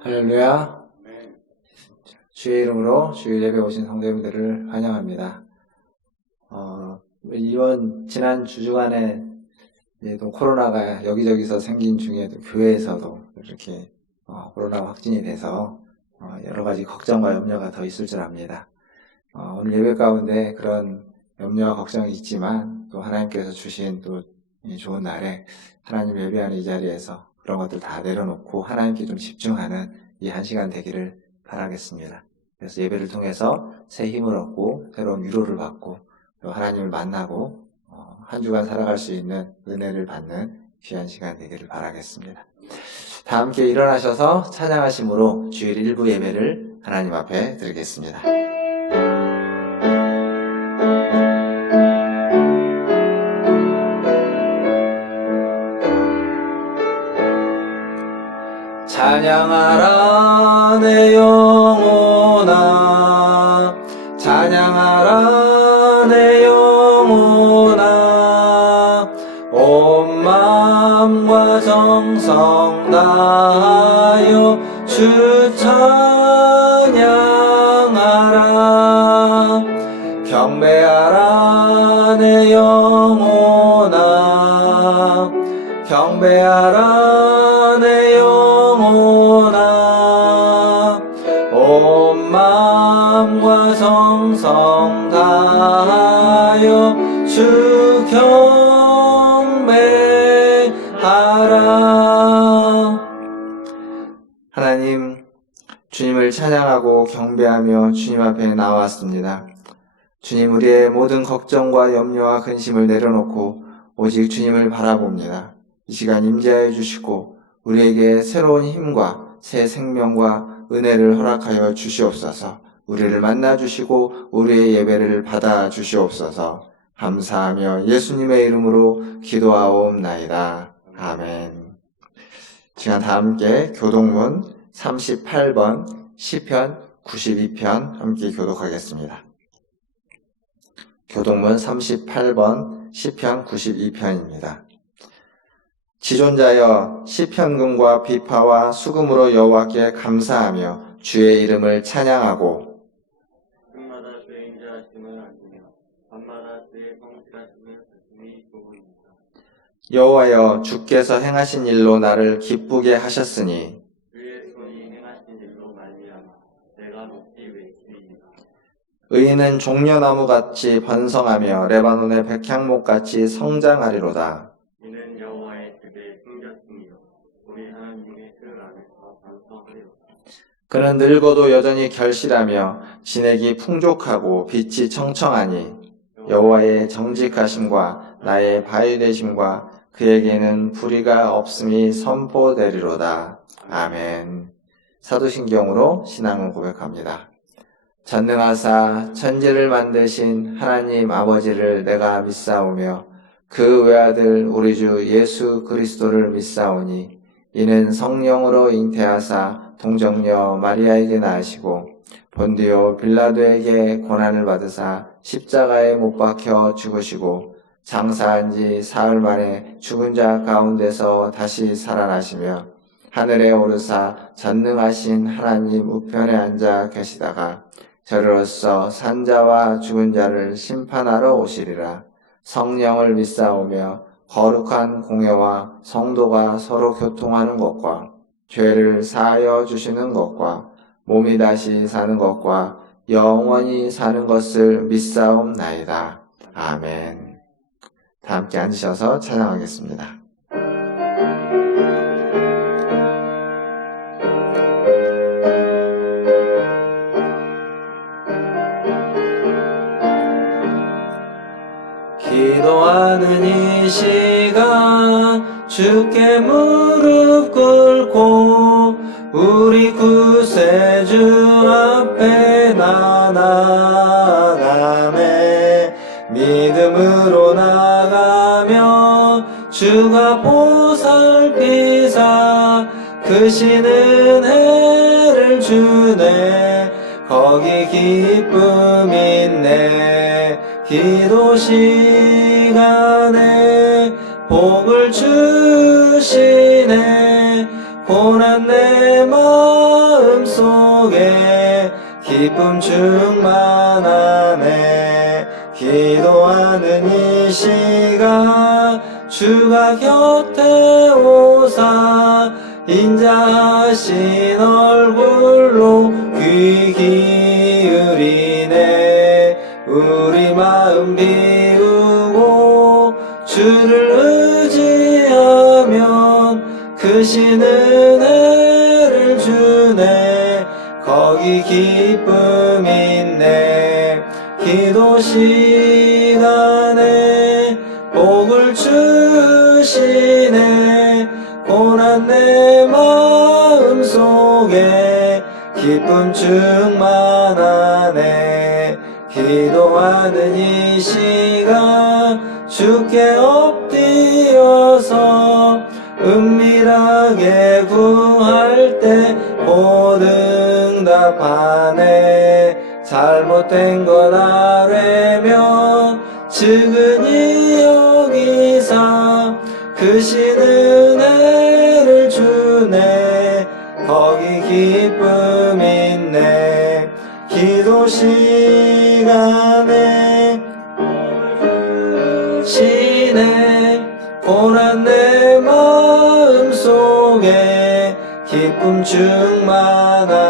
할렐루야. 주의 이름으로 주일 예배 오신 성도님들을 환영합니다. 지난 주간에 또 코로나가 여기저기서 생긴 중에도 교회에서도 이렇게 코로나 확진이 돼서 여러 가지 걱정과 염려가 더 있을 줄 압니다. 오늘 예배 가운데 그런 염려와 걱정이 있지만 또 하나님께서 주신 또 이 좋은 날에 하나님 예배하는 이 자리에서 그런 것들 다 내려놓고 하나님께 좀 집중하는 이 한 시간 되기를 바라겠습니다. 그래서 예배를 통해서 새 힘을 얻고 새로운 위로를 받고 또 하나님을 만나고 한 주간 살아갈 수 있는 은혜를 받는 귀한 시간 되기를 바라겠습니다. 다 함께 일어나셔서 찬양하심으로 주일 일부 예배를 하나님 앞에 드리겠습니다. 찬양하라 내 영혼아, 찬양하라 내 영혼아, 온 마음과 정성 다하여 주 찬양하라. 경배하라 내 영혼아, 경배하라 내 영혼아, 온 마음과 정성 다하여 주 경배하라. 하나님, 주님을 찬양하고 경배하며 주님 앞에 나왔습니다. 주님, 우리의 모든 걱정과 염려와 근심을 내려놓고 오직 주님을 바라봅니다. 이 시간 임재하여 주시고 우리에게 새로운 힘과 새 생명과 은혜를 허락하여 주시옵소서. 우리를 만나 주시고 우리의 예배를 받아 주시옵소서. 감사하며 예수님의 이름으로 기도하옵나이다. 아멘. 시간 다 함께 교독문 38번 시편 92편 함께 교독하겠습니다. 교독문 38번 시편 92편입니다. 지존자여, 시편금과 비파와 수금으로 여호와께 감사하며 주의 이름을 찬양하고 층마다 주의 인자하심을 알리며 밤마다 주의 성실하심을 듣으니 좋으니까. 여호와여, 주께서 행하신 일로 나를 기쁘게 하셨으니 주의 손이 행하신 일로 말미암아 내가 높이 외치리이다. 의인은 종려나무같이 번성하며 레바논의 백향목같이 성장하리로다. 이는 여호와의 집에 숨겼으며 우리 하나님의 뜰 안에서 번성하리로다. 그는 늙어도 여전히 결실하며 진액이 풍족하고 빛이 청청하니 여호와의 정직하심과 나의 바위되심과 그에게는 불의가 없음이 선포되리로다. 아멘. 사도신경으로 신앙을 고백합니다. 전능하사 천지를 만드신 하나님 아버지를 내가 믿사오며 그 외아들 우리 주 예수 그리스도를 믿사오니 이는 성령으로 잉태하사 동정녀 마리아에게 낳으시고 본디오 빌라도에게 고난을 받으사 십자가에 못 박혀 죽으시고 장사한 지 사흘 만에 죽은 자 가운데서 다시 살아나시며 하늘에 오르사 전능하신 하나님 우편에 앉아 계시다가 저리로서 산 자와 죽은 자를 심판하러 오시리라. 성령을 믿사오며 거룩한 공회와 성도가 서로 교통하는 것과 죄를 사하여 주시는 것과 몸이 다시 사는 것과 영원히 사는 것을 믿사옵나이다. 아멘. 다 함께 앉으셔서 찬양하겠습니다. 기도하는 이 시간 주께 무릎 꿇고 우리 구세주 앞에 나아가매 믿음으로 나가며 주가 보살피사 크신 은혜를 주네. 거기 기쁨 있네. 기도 시간에 복을 주시네. 고난 내 마음 기쁨 충만하네. 기도하는 이 시간 주가 곁에 오사 인자하신 얼굴로 귀 기울이네. 우리 마음 비우고 주를 의지하면 크신 은혜를 주네. 거기 기쁨 있네. 기도 시간에 복을 주시네. 고난 내 마음 속에 기쁨 충만하네. 기도하는 이 시간 주께 엎드려서 은밀하게 구할 때 곧 응답하네. 잘못된 것 아뢰면 측은히 여기사 크신 은혜를 주네. 거기 기쁨 있네. 기도 시간에 시네. 고난 내 마음 속에 기쁨 충만하네.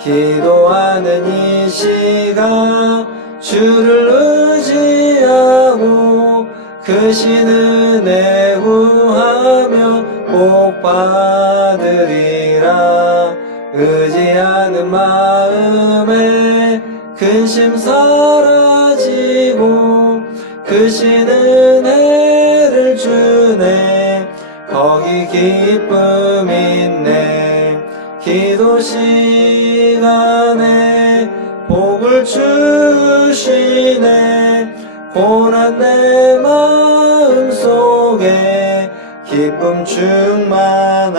기도하는 이 시간 주를 의지하고 크신 은혜 구하면 복 받으리라. 의지하는 마음에 근심 사라지고 크신 은혜를 주네. 거기 기쁨 있네. 기도 시간에 복을 주시네. 고난 내 마음 속에 기쁨 충만하네.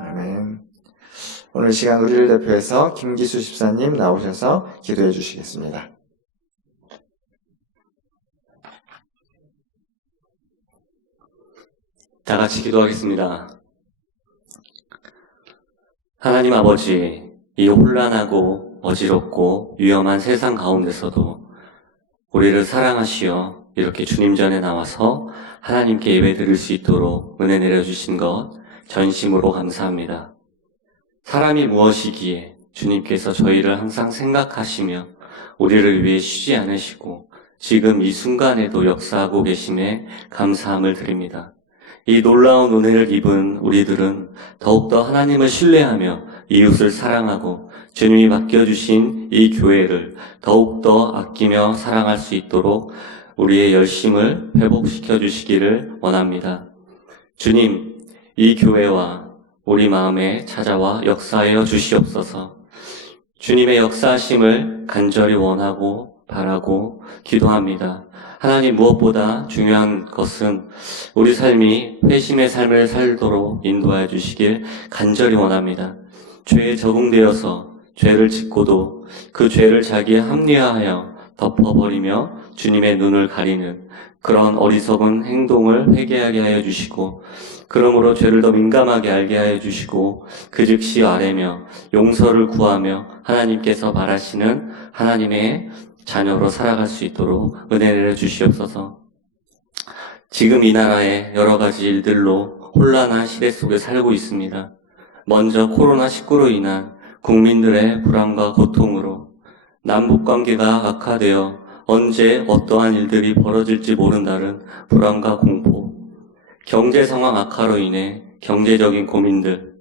아멘. 오늘 시간 우리를 대표해서 김기수 집사님 나오셔서 기도해 주시겠습니다. 다 같이 기도하겠습니다. 하나님 아버지, 이 혼란하고 어지럽고 위험한 세상 가운데서도 우리를 사랑하시어 이렇게 주님 전에 나와서 하나님께 예배드릴 수 있도록 은혜 내려주신 것 전심으로 감사합니다. 사람이 무엇이기에 주님께서 저희를 항상 생각하시며 우리를 위해 쉬지 않으시고 지금 이 순간에도 역사하고 계심에 감사함을 드립니다. 이 놀라운 은혜를 입은 우리들은 더욱더 하나님을 신뢰하며 이웃을 사랑하고 주님이 맡겨주신 이 교회를 더욱더 아끼며 사랑할 수 있도록 우리의 열심을 회복시켜 주시기를 원합니다. 주님, 이 교회와 우리 마음에 찾아와 역사하여 주시옵소서. 주님의 역사하심을 간절히 원하고 바라고 기도합니다. 하나님, 무엇보다 중요한 것은 우리 삶이 회심의 삶을 살도록 인도하여 주시길 간절히 원합니다. 죄에 적응되어서 죄를 짓고도 그 죄를 자기에 합리화하여 덮어버리며 주님의 눈을 가리는 그런 어리석은 행동을 회개하게 하여 주시고, 그러므로 죄를 더 민감하게 알게 하여 주시고 그 즉시 아뢰며 용서를 구하며 하나님께서 바라시는 하나님의 자녀로 살아갈 수 있도록 은혜를 주시옵소서. 지금 이 나라의 여러 가지 일들로 혼란한 시대 속에 살고 있습니다. 먼저 코로나19로 인한 국민들의 불안과 고통으로 남북관계가 악화되어 언제 어떠한 일들이 벌어질지 모른다는 불안과 공포, 경제 상황 악화로 인해 경제적인 고민들,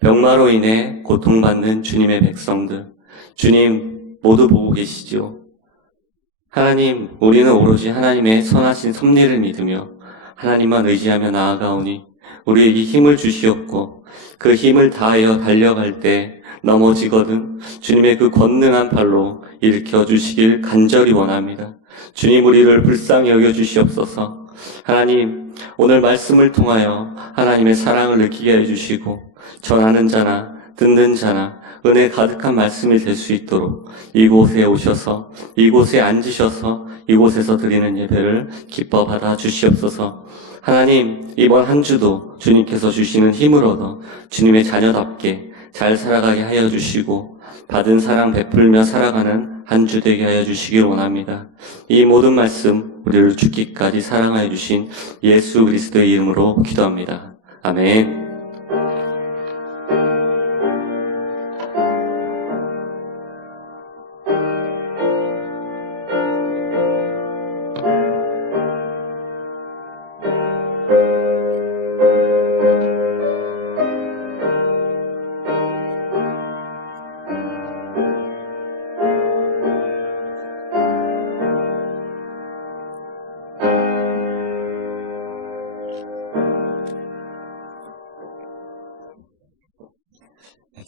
병마로 인해 고통받는 주님의 백성들, 주님 모두 보고 계시죠? 하나님, 우리는 오로지 하나님의 선하신 섭리를 믿으며 하나님만 의지하며 나아가오니 우리에게 힘을 주시옵고 그 힘을 다하여 달려갈 때 넘어지거든 주님의 그 권능한 팔로 일으켜 주시길 간절히 원합니다. 주님, 우리를 불쌍히 여겨 주시옵소서. 하나님, 오늘 말씀을 통하여 하나님의 사랑을 느끼게 해주시고 전하는 자나 듣는 자나 은혜 가득한 말씀이 될 수 있도록 이곳에 오셔서 이곳에 앉으셔서 이곳에서 드리는 예배를 기뻐 받아 주시옵소서. 하나님, 이번 한 주도 주님께서 주시는 힘을 얻어 주님의 자녀답게 잘 살아가게 하여 주시고 받은 사랑 베풀며 살아가는 한 주 되게 하여 주시길 원합니다. 이 모든 말씀 우리를 죽기까지 사랑하여 주신 예수 그리스도의 이름으로 기도합니다. 아멘.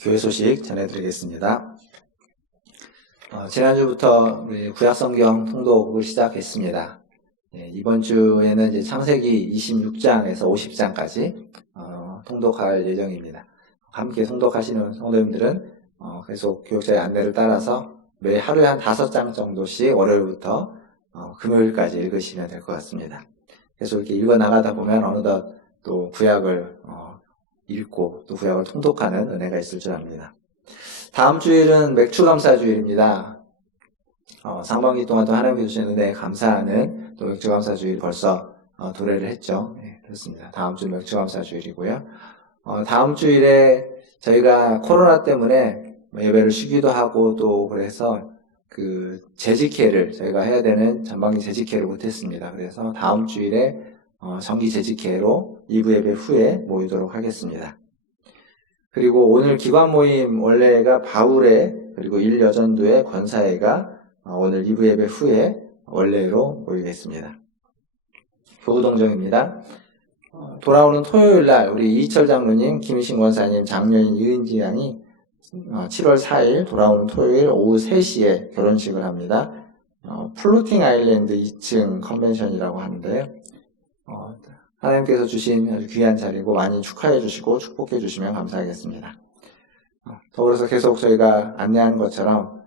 교회 소식 전해드리겠습니다. 지난주부터 우리 구약성경 통독을 시작했습니다. 이번 주에는 이제 창세기 26장에서 50장까지 통독할 예정입니다. 함께 통독하시는 성도님들은 계속 교육자의 안내를 따라서 매 하루에 한 5장 정도씩 월요일부터 금요일까지 읽으시면 될 것 같습니다. 계속 이렇게 읽어 나가다 보면 어느덧 또 구약을 읽고 또 구약을 통독하는 은혜가 있을 줄 압니다. 다음 주일은 맥주감사주일입니다. 상반기 동안 또 하나님께 주신 은혜에 감사하는 또 맥주감사주일 벌써 도래를 했죠. 네, 그렇습니다. 다음 주 맥주감사주일이고요. 다음 주일에 저희가 코로나 때문에 예배를 쉬기도 하고 또 그래서 그 재직회를 저희가 해야 되는 전반기 재직회를 못했습니다. 그래서 다음 주일에 정기 재직회로 2부 예배 후에 모이도록 하겠습니다. 그리고 오늘 기관 모임 원래가 바울의 그리고 일여전도의 권사회가 오늘 2부 예배 후에 원래로 모이겠습니다. 교우동정입니다. 돌아오는 토요일날 우리 이희철 장로님, 김희신 권사님, 장녀인 이은지 양이 7월 4일 돌아오는 토요일 오후 3시에 결혼식을 합니다. 플로팅 아일랜드 2층 컨벤션이라고 하는데요. 하나님께서 주신 아주 귀한 자리고 많이 축하해 주시고 축복해 주시면 감사하겠습니다. 더불어서 계속 저희가 안내하는 것처럼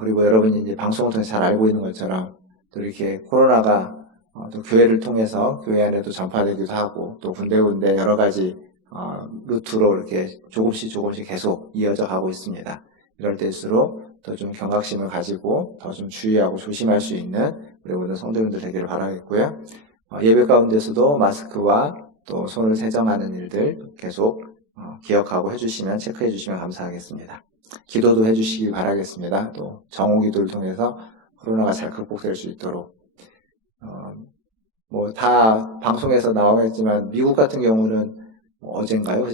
그리고 여러분이 이제 방송을 통해서 잘 알고 있는 것처럼 또 이렇게 코로나가 또 교회를 통해서 교회 안에도 전파되기도 하고 또 군데군데 여러 가지 루트로 이렇게 조금씩 계속 이어져 가고 있습니다. 이럴 때일수록 더 좀 경각심을 가지고 더 좀 주의하고 조심할 수 있는 우리 모든 성도님들 되기를 바라겠고요. 예배 가운데서도 마스크와 또 손을 세정하는 일들 계속 기억하고 해주시면 체크해 주시면 감사하겠습니다. 기도도 해주시기 바라겠습니다. 또 정오기도를 통해서 코로나가 잘 극복될 수 있도록 뭐 다 방송에서 나오겠지만 미국 같은 경우는 어젠가요?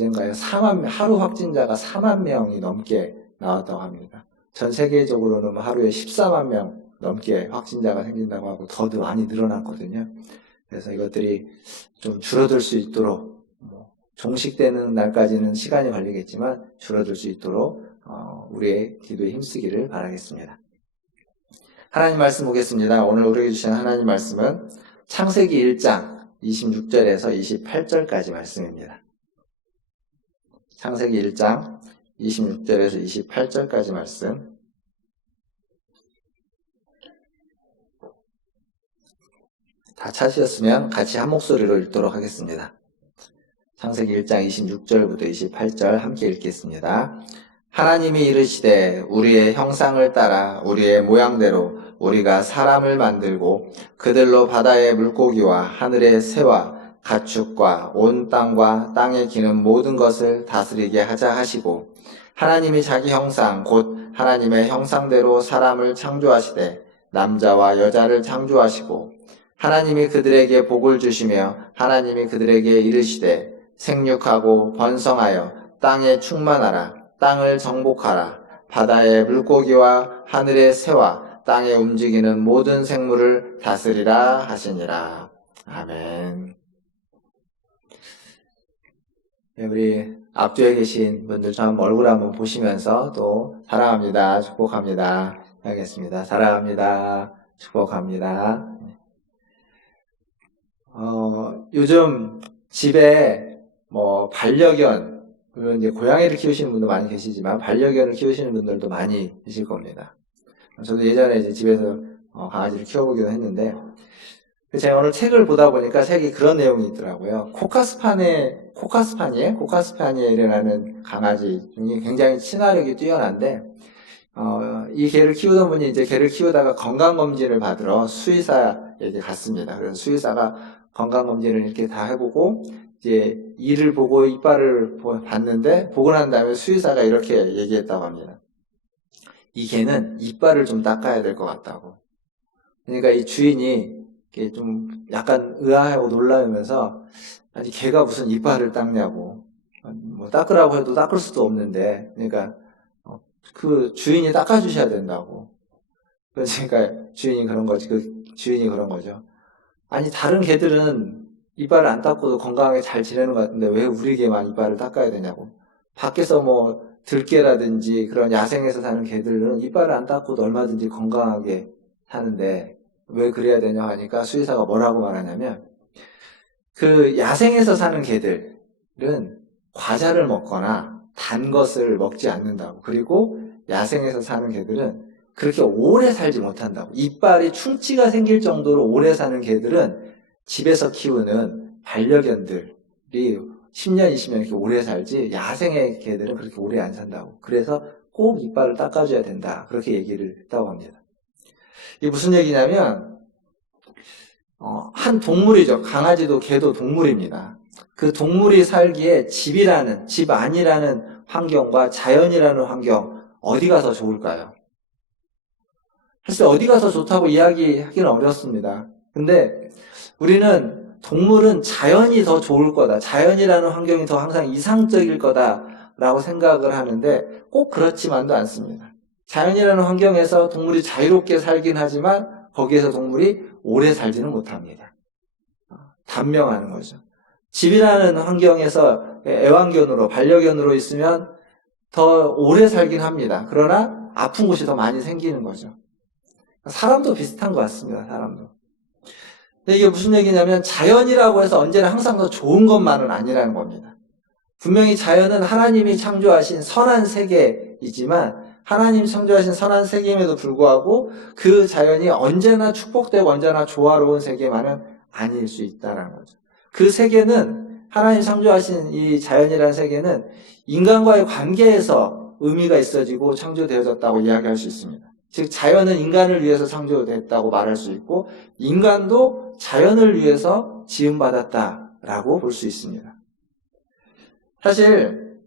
하루 확진자가 4만 명이 넘게 나왔다고 합니다. 전 세계적으로는 하루에 14만 명 넘게 확진자가 생긴다고 하고 더 많이 늘어났거든요. 그래서 이것들이 좀 줄어들 수 있도록 종식되는 날까지는 시간이 걸리겠지만 줄어들 수 있도록 우리의 기도에 힘쓰기를 바라겠습니다. 하나님 말씀 보겠습니다. 오늘 우리에게 주신 하나님 말씀은 창세기 1장 26절에서 28절까지 말씀입니다. 창세기 1장 26절에서 28절까지 말씀. 다 찾으셨으면 같이 한 목소리로 읽도록 하겠습니다. 창세기 1장 26절부터 28절 함께 읽겠습니다. 하나님이 이르시되 우리의 형상을 따라 우리의 모양대로 우리가 사람을 만들고 그들로 바다의 물고기와 하늘의 새와 가축과 온 땅과 땅에 기는 모든 것을 다스리게 하자 하시고 하나님이 자기 형상 곧 하나님의 형상대로 사람을 창조하시되 남자와 여자를 창조하시고 하나님이 그들에게 복을 주시며 하나님이 그들에게 이르시되 생육하고 번성하여 땅에 충만하라 땅을 정복하라 바다의 물고기와 하늘의 새와 땅에 움직이는 모든 생물을 다스리라 하시니라. 아멘. 우리 앞뒤에 계신 분들 좀 얼굴 한번 보시면서 또 사랑합니다, 축복합니다 하겠습니다. 사랑합니다, 축복합니다. 요즘 집에 반려견, 물론 이제 고양이를 키우시는 분도 많이 계시지만 반려견을 키우시는 분들도 많이 계실 겁니다. 저도 예전에 이제 집에서 강아지를 키워보기도 했는데 제가 오늘 책을 보다 보니까 책이 그런 내용이 있더라고요. 코카스파니엘이라는 강아지 중에 굉장히 친화력이 뛰어난데, 이 개를 키우던 분이 이제 개를 키우다가 건강검진을 받으러 수의사에게 갔습니다. 그래서 수의사가 건강검진을 이렇게 다 해보고, 이제 이를 보고 이빨을 봤는데, 보고 난 다음에 수의사가 이렇게 얘기했다고 합니다. 이 개는 이빨을 좀 닦아야 될 것 같다고. 그러니까 이 주인이 이렇게 좀 약간 의아하고 놀라면서, 아니 개가 무슨 이빨을 닦냐고, 뭐 닦으라고 해도 닦을 수도 없는데, 그러니까 그 주인이 닦아주셔야 된다고. 그러니까 주인이 그런 거죠. 아니 다른 개들은 이빨을 안 닦고도 건강하게 잘 지내는 것 같은데 왜 우리 개만 이빨을 닦아야 되냐고. 밖에서 뭐 들개라든지 그런 야생에서 사는 개들은 이빨을 안 닦고도 얼마든지 건강하게 사는데 왜 그래야 되냐 하니까 수의사가 뭐라고 말하냐면, 그 야생에서 사는 개들은 과자를 먹거나 단 것을 먹지 않는다고. 그리고 야생에서 사는 개들은 그렇게 오래 살지 못한다고. 이빨이 충치가 생길 정도로 오래 사는 개들은 집에서 키우는 반려견들이 10년, 20년 이렇게 오래 살지, 야생의 개들은 그렇게 오래 안 산다고. 그래서 꼭 이빨을 닦아줘야 된다. 그렇게 얘기를 했다고 합니다. 이게 무슨 얘기냐면, 한 동물이죠. 강아지도 개도 동물입니다. 그 동물이 살기에 집 안이라는 환경과 자연이라는 환경, 어디가 더 좋을까요? 사실 어디가 더 좋다고 이야기하기는 어렵습니다. 근데 우리는 동물은 자연이 더 좋을 거다, 자연이라는 환경이 더 항상 이상적일 거다라고 생각을 하는데 꼭 그렇지만도 않습니다. 자연이라는 환경에서 동물이 자유롭게 살긴 하지만 거기에서 동물이 오래 살지는 못합니다. 단명하는 거죠. 집이라는 환경에서 애완견으로, 반려견으로 있으면 더 오래 살긴 합니다. 그러나 아픈 곳이 더 많이 생기는 거죠. 사람도 비슷한 것 같습니다. 사람도. 근데 이게 무슨 얘기냐면, 자연이라고 해서 언제나 항상 더 좋은 것만은 아니라는 겁니다. 분명히 자연은 하나님이 창조하신 선한 세계이지만, 하나님이 창조하신 선한 세계임에도 불구하고 그 자연이 언제나 축복되고 언제나 조화로운 세계만은 아닐 수 있다는 거죠. 그 세계는, 하나님이 창조하신 이 자연이라는 세계는 인간과의 관계에서 의미가 있어지고 창조되어졌다고 이야기할 수 있습니다. 즉 자연은 인간을 위해서 창조됐다고 말할 수 있고, 인간도 자연을 위해서 지음받았다라고 볼 수 있습니다. 사실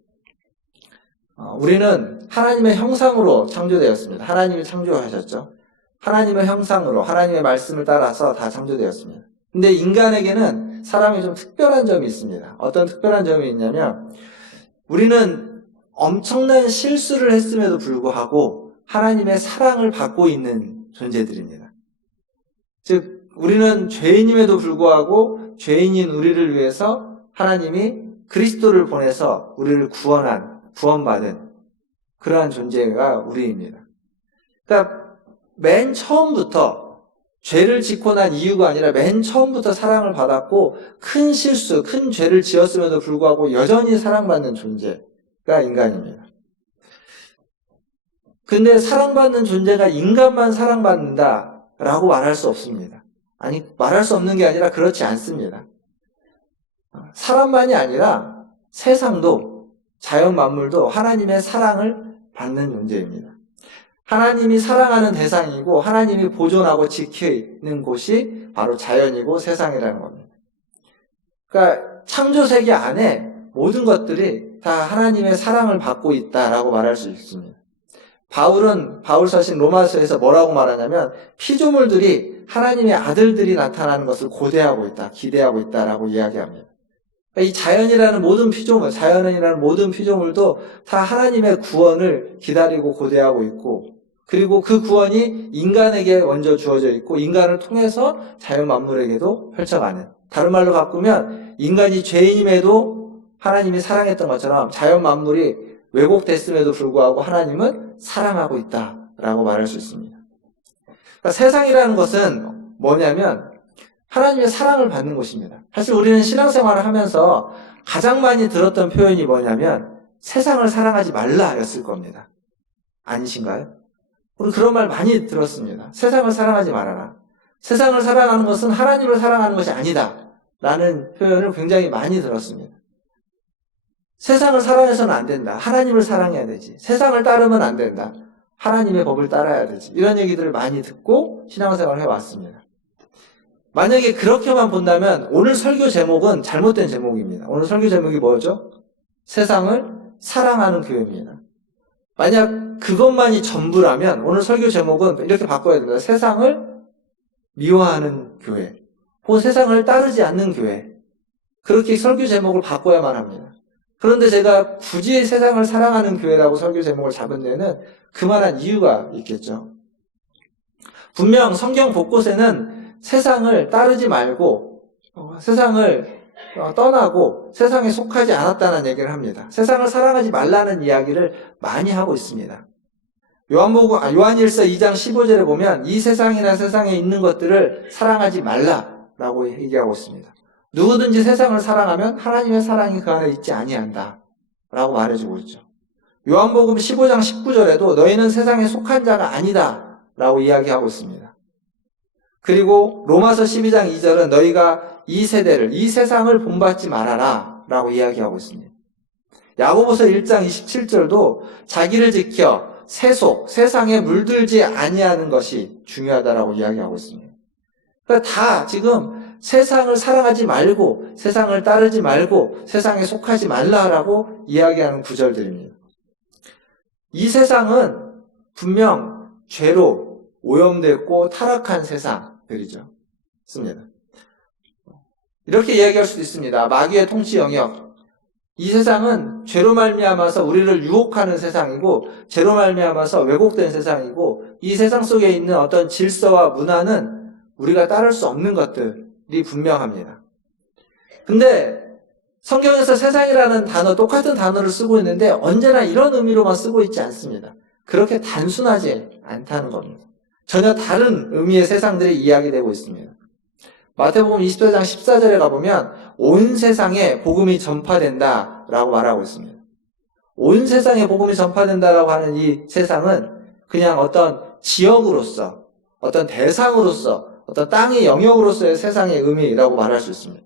우리는 하나님의 형상으로 창조되었습니다. 하나님이 창조하셨죠. 하나님의 형상으로, 하나님의 말씀을 따라서 다 창조되었습니다. 근데 인간에게는 사람이 좀 특별한 점이 있습니다. 어떤 특별한 점이 있냐면, 우리는 엄청난 실수를 했음에도 불구하고 하나님의 사랑을 받고 있는 존재들입니다. 즉 우리는 죄인임에도 불구하고 죄인인 우리를 위해서 하나님이 그리스도를 보내서 우리를 구원받은 그러한 존재가 우리입니다. 그러니까 맨 처음부터 죄를 짓고 난 이유가 아니라 맨 처음부터 사랑을 받았고, 큰 실수, 큰 죄를 지었음에도 불구하고 여전히 사랑받는 존재가 인간입니다. 근데 사랑받는 존재가 인간만 사랑받는다라고 말할 수 없습니다. 아니, 말할 수 없는 게 아니라 그렇지 않습니다. 사람만이 아니라 세상도, 자연 만물도 하나님의 사랑을 받는 존재입니다. 하나님이 사랑하는 대상이고 하나님이 보존하고 지키는 곳이 바로 자연이고 세상이라는 겁니다. 그러니까 창조세계 안에 모든 것들이 다 하나님의 사랑을 받고 있다라고 말할 수 있습니다. 바울 서신 로마서에서 뭐라고 말하냐면, 피조물들이 하나님의 아들들이 나타나는 것을 고대하고 있다, 기대하고 있다라고 이야기합니다. 이 자연이라는 모든 피조물도 다 하나님의 구원을 기다리고 고대하고 있고, 그리고 그 구원이 인간에게 먼저 주어져 있고 인간을 통해서 자연 만물에게도 펼쳐가는, 다른 말로 바꾸면 인간이 죄인임에도 하나님이 사랑했던 것처럼 자연 만물이 왜곡됐음에도 불구하고 하나님은 사랑하고 있다라고 말할 수 있습니다. 그러니까 세상이라는 것은 뭐냐면 하나님의 사랑을 받는 곳입니다. 사실 우리는 신앙생활을 하면서 가장 많이 들었던 표현이 뭐냐면 세상을 사랑하지 말라였을 겁니다. 아니신가요? 우리 그런 말 많이 들었습니다. 세상을 사랑하지 말아라. 세상을 사랑하는 것은 하나님을 사랑하는 것이 아니다 라는 표현을 굉장히 많이 들었습니다. 세상을 사랑해서는 안 된다. 하나님을 사랑해야 되지. 세상을 따르면 안 된다. 하나님의 법을 따라야 되지. 이런 얘기들을 많이 듣고 신앙생활을 해왔습니다. 만약에 그렇게만 본다면 오늘 설교 제목은 잘못된 제목입니다. 오늘 설교 제목이 뭐죠? 세상을 사랑하는 교회입니다. 만약 그것만이 전부라면 오늘 설교 제목은 이렇게 바꿔야 됩니다. 세상을 미워하는 교회, 혹은 세상을 따르지 않는 교회. 그렇게 설교 제목을 바꿔야만 합니다. 그런데 제가 굳이 세상을 사랑하는 교회라고 설교 제목을 잡은 데는 그만한 이유가 있겠죠. 분명 성경 곳곳에는 세상을 따르지 말고 세상을 떠나고 세상에 속하지 않았다는 얘기를 합니다. 세상을 사랑하지 말라는 이야기를 많이 하고 있습니다. 요한일서 2장 15절에 보면 이 세상이나 세상에 있는 것들을 사랑하지 말라라고 얘기하고 있습니다. 누구든지 세상을 사랑하면 하나님의 사랑이 그 안에 있지 아니한다 라고 말해주고 있죠. 요한복음 15장 19절에도 너희는 세상에 속한 자가 아니다 라고 이야기하고 있습니다. 그리고 로마서 12장 2절은 너희가 이 세대를, 이 세상을 본받지 말아라 라고 이야기하고 있습니다. 야고보서 1장 27절도 자기를 지켜 세속, 세상에 물들지 아니하는 것이 중요하다라고 이야기하고 있습니다. 그러니까 다 지금 세상을 사랑하지 말고 세상을 따르지 말고 세상에 속하지 말라라고 이야기하는 구절들입니다. 이 세상은 분명 죄로 오염됐고 타락한 세상들이죠. 습니다. 이렇게 이야기할 수도 있습니다. 마귀의 통치 영역. 이 세상은 죄로 말미암아서 우리를 유혹하는 세상이고 죄로 말미암아서 왜곡된 세상이고 이 세상 속에 있는 어떤 질서와 문화는 우리가 따를 수 없는 것들이 분명합니다. 근데 성경에서 세상이라는 단어, 똑같은 단어를 쓰고 있는데 언제나 이런 의미로만 쓰고 있지 않습니다. 그렇게 단순하지 않다는 겁니다. 전혀 다른 의미의 세상들이 이야기되고 있습니다. 마태복음 24장 14절에 가보면 온 세상에 복음이 전파된다라고 말하고 있습니다. 온 세상에 복음이 전파된다라고 하는 이 세상은 그냥 어떤 지역으로서, 어떤 대상으로서, 어떤 땅의 영역으로서의 세상의 의미라고 말할 수 있습니다.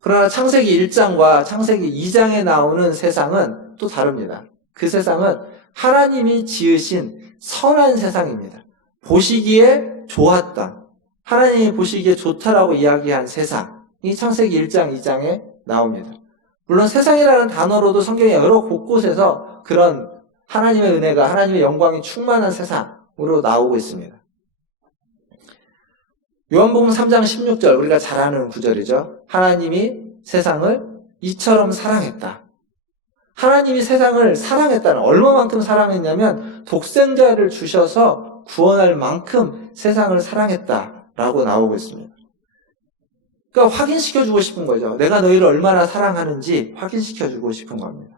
그러나 창세기 1장과 창세기 2장에 나오는 세상은 또 다릅니다. 그 세상은 하나님이 지으신 선한 세상입니다. 보시기에 좋았다. 하나님이 보시기에 좋다라고 이야기한 세상이 창세기 1장, 2장에 나옵니다. 물론 세상이라는 단어로도 성경의 여러 곳곳에서 그런 하나님의 은혜가, 하나님의 영광이 충만한 세상으로 나오고 있습니다. 요한복음 3장 16절, 우리가 잘 아는 구절이죠. 하나님이 세상을 이처럼 사랑했다. 하나님이 세상을 사랑했다는, 얼마만큼 사랑했냐면 독생자를 주셔서 구원할 만큼 세상을 사랑했다라고 나오고 있습니다. 그러니까 확인시켜주고 싶은 거죠. 내가 너희를 얼마나 사랑하는지 확인시켜주고 싶은 겁니다.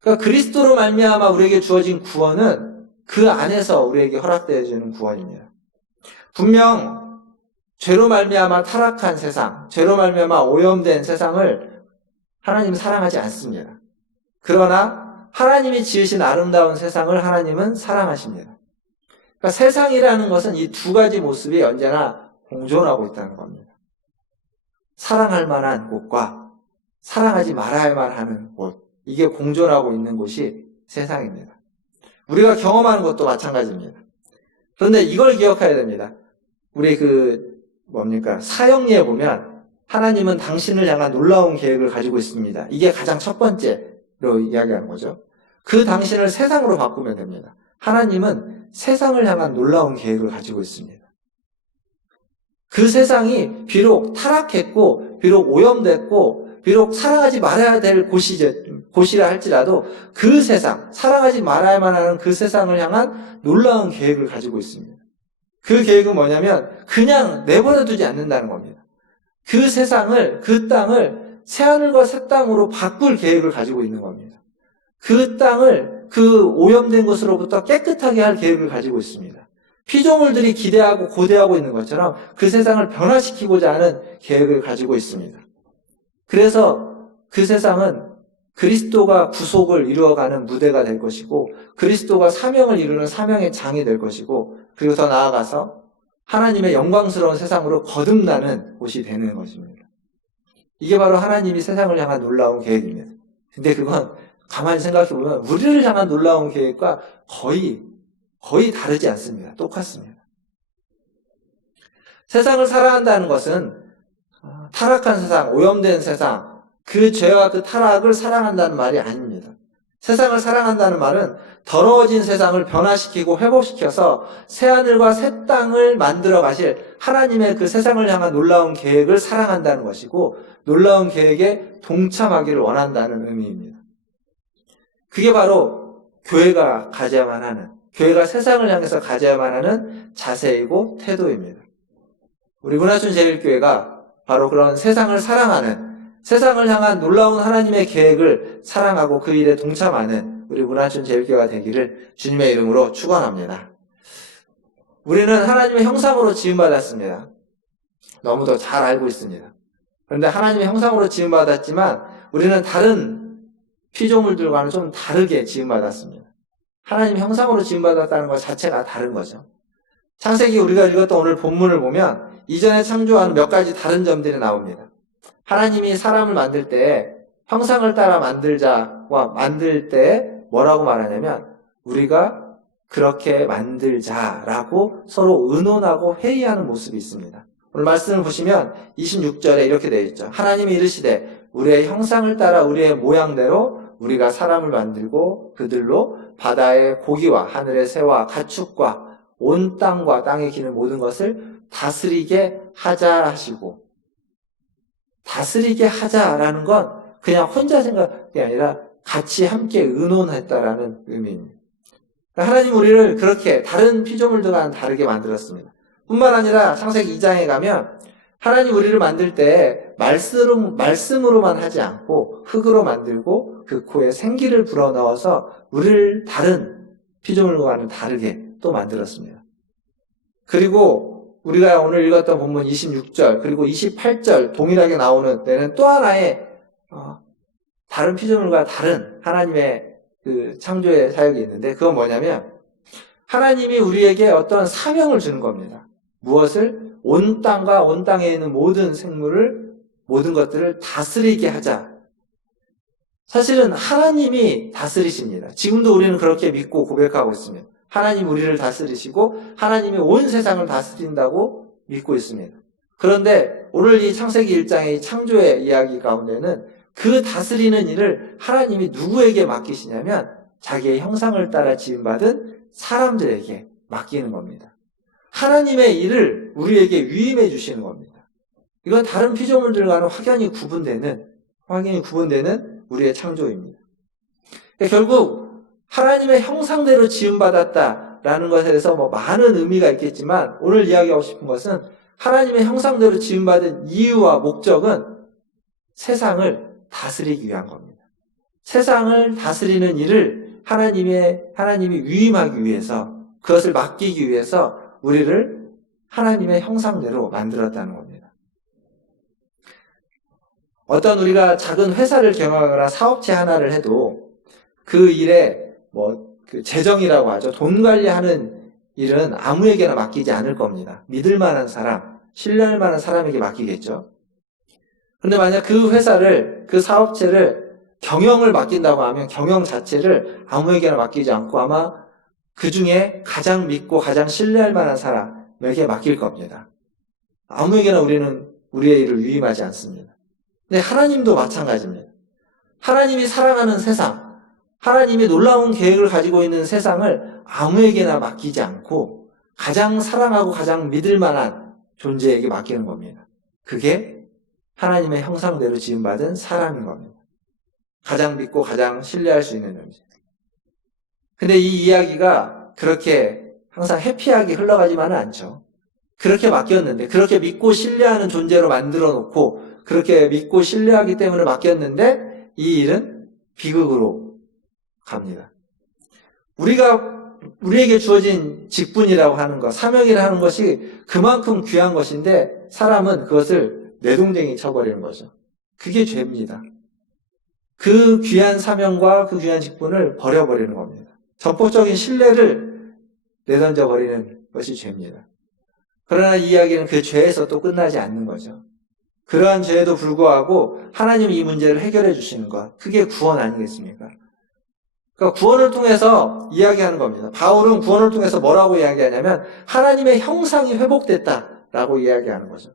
그러니까 그리스도로 말미암아 우리에게 주어진 구원은 그 안에서 우리에게 허락되어지는 구원입니다. 분명 죄로 말미암아 타락한 세상, 죄로 말미암아 오염된 세상을 하나님은 사랑하지 않습니다. 그러나 하나님이 지으신 아름다운 세상을 하나님은 사랑하십니다. 그러니까 세상이라는 것은 이 두 가지 모습이 언제나 공존하고 있다는 겁니다. 사랑할 만한 곳과 사랑하지 말아야만 하는 곳, 이게 공존하고 있는 곳이 세상입니다. 우리가 경험하는 것도 마찬가지입니다. 그런데 이걸 기억해야 됩니다. 우리 사형리에 보면 하나님은 당신을 향한 놀라운 계획을 가지고 있습니다. 이게 가장 첫 번째로 이야기하는 거죠. 그 당신을 세상으로 바꾸면 됩니다. 하나님은 세상을 향한 놀라운 계획을 가지고 있습니다. 그 세상이 비록 타락했고 비록 오염됐고 비록 사랑하지 말아야 될 곳이라 할지라도 그 세상, 사랑하지 말아야만 하는 그 세상을 향한 놀라운 계획을 가지고 있습니다. 그 계획은 뭐냐면 그냥 내버려 두지 않는다는 겁니다. 그 세상을, 그 땅을 새하늘과 새 땅으로 바꿀 계획을 가지고 있는 겁니다. 그 땅을 그 오염된 것으로부터 깨끗하게 할 계획을 가지고 있습니다. 피조물들이 기대하고 고대하고 있는 것처럼 그 세상을 변화시키고자 하는 계획을 가지고 있습니다. 그래서 그 세상은 그리스도가 구속을 이루어가는 무대가 될 것이고 그리스도가 사명을 이루는 사명의 장이 될 것이고 그리고 더 나아가서 하나님의 영광스러운 세상으로 거듭나는 곳이 되는 것입니다. 이게 바로 하나님이 세상을 향한 놀라운 계획입니다. 근데 그건 가만히 생각해보면 우리를 향한 놀라운 계획과 거의 다르지 않습니다. 똑같습니다. 세상을 사랑한다는 것은 타락한 세상, 오염된 세상, 그 죄와 그 타락을 사랑한다는 말이 아닙니다. 세상을 사랑한다는 말은 더러워진 세상을 변화시키고 회복시켜서 새하늘과 새 땅을 만들어 가실 하나님의 그 세상을 향한 놀라운 계획을 사랑한다는 것이고 놀라운 계획에 동참하기를 원한다는 의미입니다. 그게 바로 교회가 가져야만 하는, 교회가 세상을 향해서 가져야만 하는 자세이고 태도입니다. 우리 문화촌 제일교회가 바로 그런 세상을 사랑하는, 세상을 향한 놀라운 하나님의 계획을 사랑하고 그 일에 동참하는 우리 문화촌 제일교회가 되기를 주님의 이름으로 축원합니다. 우리는 하나님의 형상으로 지음받았습니다. 너무도 잘 알고 있습니다. 그런데 하나님의 형상으로 지음받았지만 우리는 다른 피조물들과는 좀 다르게 지음받았습니다. 하나님의 형상으로 지음받았다는 것 자체가 다른 거죠. 창세기 우리가 읽었던 오늘 본문을 보면 이전에 창조하는 몇 가지 다른 점들이 나옵니다. 하나님이 사람을 만들 때 형상을 따라 만들자와 만들 때 뭐라고 말하냐면 우리가 그렇게 만들자라고 서로 의논하고 회의하는 모습이 있습니다. 오늘 말씀을 보시면 26절에 이렇게 되어 있죠. 하나님이 이르시되 우리의 형상을 따라 우리의 모양대로 우리가 사람을 만들고 그들로 바다의 고기와 하늘의 새와 가축과 온 땅과 땅에 기는 모든 것을 다스리게 하자 하시고, 다스리게 하자라는 건 그냥 혼자 생각이 아니라 같이 함께 의논했다라는 의미입니다. 하나님 우리를 그렇게 다른 피조물들과는 다르게 만들었습니다. 뿐만 아니라 창세기 2장에 가면 하나님 우리를 만들 때 말씀으로만 하지 않고 흙으로 만들고 그 코에 생기를 불어넣어서 우리를 다른 피조물과는 다르게 또 만들었습니다. 그리고 우리가 오늘 읽었던 본문 26절 그리고 28절 동일하게 나오는 데는 또 하나의 다른 피조물과 다른 하나님의 그 창조의 사역이 있는데 그건 뭐냐면 하나님이 우리에게 어떤 사명을 주는 겁니다. 무엇을? 온 땅과 온 땅에 있는 모든 생물을 모든 것들을 다스리게 하자. 사실은 하나님이 다스리십니다. 지금도 우리는 그렇게 믿고 고백하고 있습니다. 하나님 우리를 다스리시고 하나님이 온 세상을 다스린다고 믿고 있습니다. 그런데 오늘 이 창세기 1장의 창조의 이야기 가운데는 그 다스리는 일을 하나님이 누구에게 맡기시냐면 자기의 형상을 따라 지음받은 사람들에게 맡기는 겁니다. 하나님의 일을 우리에게 위임해 주시는 겁니다. 이건 다른 피조물들과는 확연히 구분되는 우리의 창조입니다. 결국 하나님의 형상대로 지음받았다라는 것에 대해서 많은 의미가 있겠지만 오늘 이야기하고 싶은 것은 하나님의 형상대로 지음받은 이유와 목적은 세상을 다스리기 위한 겁니다. 세상을 다스리는 일을 하나님이 위임하기 위해서 그것을 맡기기 위해서 우리를 하나님의 형상대로 만들었다는 겁니다. 어떤 우리가 작은 회사를 경영하거나 사업체 하나를 해도 그 일에 그 재정이라고 하죠. 돈 관리하는 일은 아무에게나 맡기지 않을 겁니다. 믿을 만한 사람, 신뢰할 만한 사람에게 맡기겠죠. 그런데 만약 그 회사를, 그 사업체를 경영을 맡긴다고 하면 경영 자체를 아무에게나 맡기지 않고 아마 그 중에 가장 믿고 가장 신뢰할 만한 사람에게 맡길 겁니다. 아무에게나 우리는 우리의 일을 위임하지 않습니다. 근데 하나님도 마찬가지입니다. 하나님이 사랑하는 세상, 하나님이 놀라운 계획을 가지고 있는 세상을 아무에게나 맡기지 않고 가장 사랑하고 가장 믿을 만한 존재에게 맡기는 겁니다. 그게 하나님의 형상대로 지음받은 사람인 겁니다. 가장 믿고 가장 신뢰할 수 있는 존재. 근데 이 이야기가 그렇게 항상 해피하게 흘러가지만은 않죠. 그렇게 맡겼는데, 그렇게 믿고 신뢰하는 존재로 만들어 놓고, 그렇게 믿고 신뢰하기 때문에 맡겼는데, 이 일은 비극으로 갑니다. 우리에게 주어진 직분이라고 하는 것, 사명이라고 하는 것이 그만큼 귀한 것인데, 사람은 그것을 내동댕이 쳐버리는 거죠. 그게 죄입니다. 그 귀한 사명과 그 귀한 직분을 버려버리는 겁니다. 전폭적인 신뢰를 내던져버리는 것이 죄입니다. 그러나 이 이야기는 그 죄에서 또 끝나지 않는 거죠. 그러한 죄에도 불구하고 하나님이 이 문제를 해결해 주시는 것, 그게 구원 아니겠습니까? 그러니까 구원을 통해서 이야기하는 겁니다. 바울은 구원을 통해서 뭐라고 이야기하냐면 하나님의 형상이 회복됐다라고 이야기하는 거죠.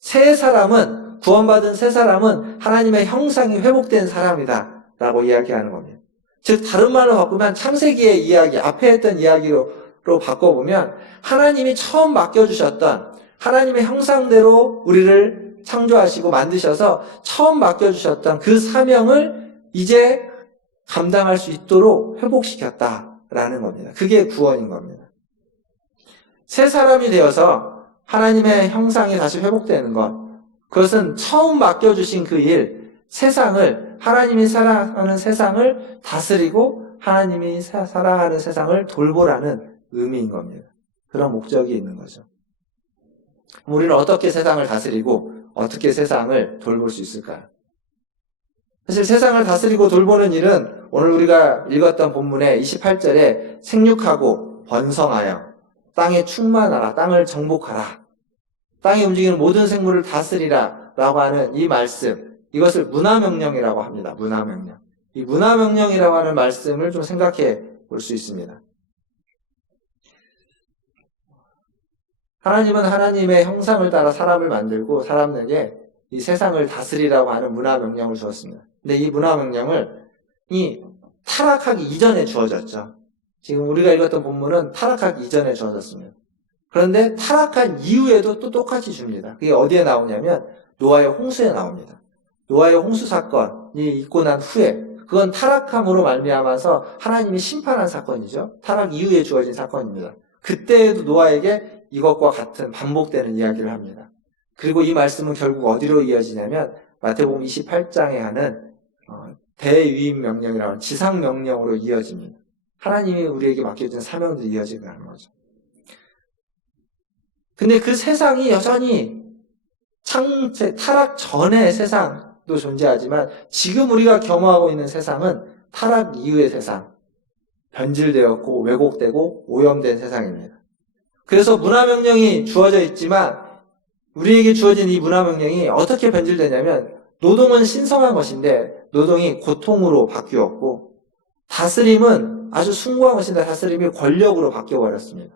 새 사람은, 구원받은 새 사람은 하나님의 형상이 회복된 사람이다라고 이야기하는 겁니다. 즉 다른 말로 바꾸면 창세기의 이야기, 앞에 했던 이야기로 바꿔보면 하나님이 처음 맡겨주셨던 하나님의 형상대로 우리를 창조하시고 만드셔서 처음 맡겨주셨던 그 사명을 이제 감당할 수 있도록 회복시켰다라는 겁니다. 그게 구원인 겁니다. 새 사람이 되어서 하나님의 형상이 다시 회복되는 것, 그것은 처음 맡겨주신 그 일, 세상을, 하나님이 사랑하는 세상을 다스리고 하나님이 사랑하는 세상을 돌보라는 의미인 겁니다. 그런 목적이 있는 거죠. 우리는 어떻게 세상을 다스리고 어떻게 세상을 돌볼 수 있을까요? 사실 세상을 다스리고 돌보는 일은 오늘 우리가 읽었던 본문의 28절에 생육하고 번성하여 땅에 충만하라, 땅을 정복하라, 땅에 움직이는 모든 생물을 다스리라 라고 하는 이 말씀, 이것을 문화명령이라고 합니다. 문화명령. 이 문화명령이라고 하는 말씀을 좀 생각해 볼 수 있습니다. 하나님은 하나님의 형상을 따라 사람을 만들고 사람에게 이 세상을 다스리라고 하는 문화명령을 주었습니다. 근데 이 문화명령을 타락하기 이전에 주어졌죠. 지금 우리가 읽었던 본문은 타락하기 이전에 주어졌습니다. 그런데 타락한 이후에도 또 똑같이 줍니다. 그게 어디에 나오냐면 노아의 홍수에 나옵니다. 노아의 홍수 사건이 있고 난 후에, 그건 타락함으로 말미암아서 하나님이 심판한 사건이죠. 타락 이후에 주어진 사건입니다. 그때에도 노아에게 이것과 같은 반복되는 이야기를 합니다. 그리고 이 말씀은 결국 어디로 이어지냐면 마태복음 28장에 하는 대유임 명령이라고 하는 지상 명령으로 이어집니다. 하나님이 우리에게 맡겨진 사명들이 이어지게 하는 거죠. 근데 그 세상이 여전히 타락 전의 세상도 존재하지만 지금 우리가 겸허하고 있는 세상은 타락 이후의 세상, 변질되었고 왜곡되고 오염된 세상입니다. 그래서 문화명령이 주어져 있지만 우리에게 주어진 이 문화명령이 어떻게 변질되냐면 노동은 신성한 것인데 노동이 고통으로 바뀌었고 다스림은 아주 숭고한 것인데 다스림이 권력으로 바뀌어버렸습니다.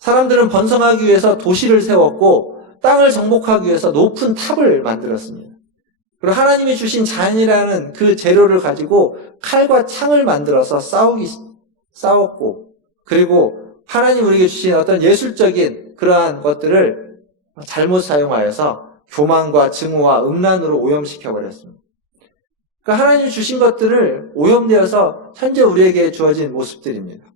사람들은 번성하기 위해서 도시를 세웠고 땅을 정복하기 위해서 높은 탑을 만들었습니다. 그리고 하나님이 주신 잔이라는 그 재료를 가지고 칼과 창을 만들어서 싸웠고, 그리고 하나님 우리에게 주신 어떤 예술적인 그러한 것들을 잘못 사용하여서 교만과 증오와 음란으로 오염시켜버렸습니다. 그러니까 하나님이 주신 것들을 오염되어서 현재 우리에게 주어진 모습들입니다.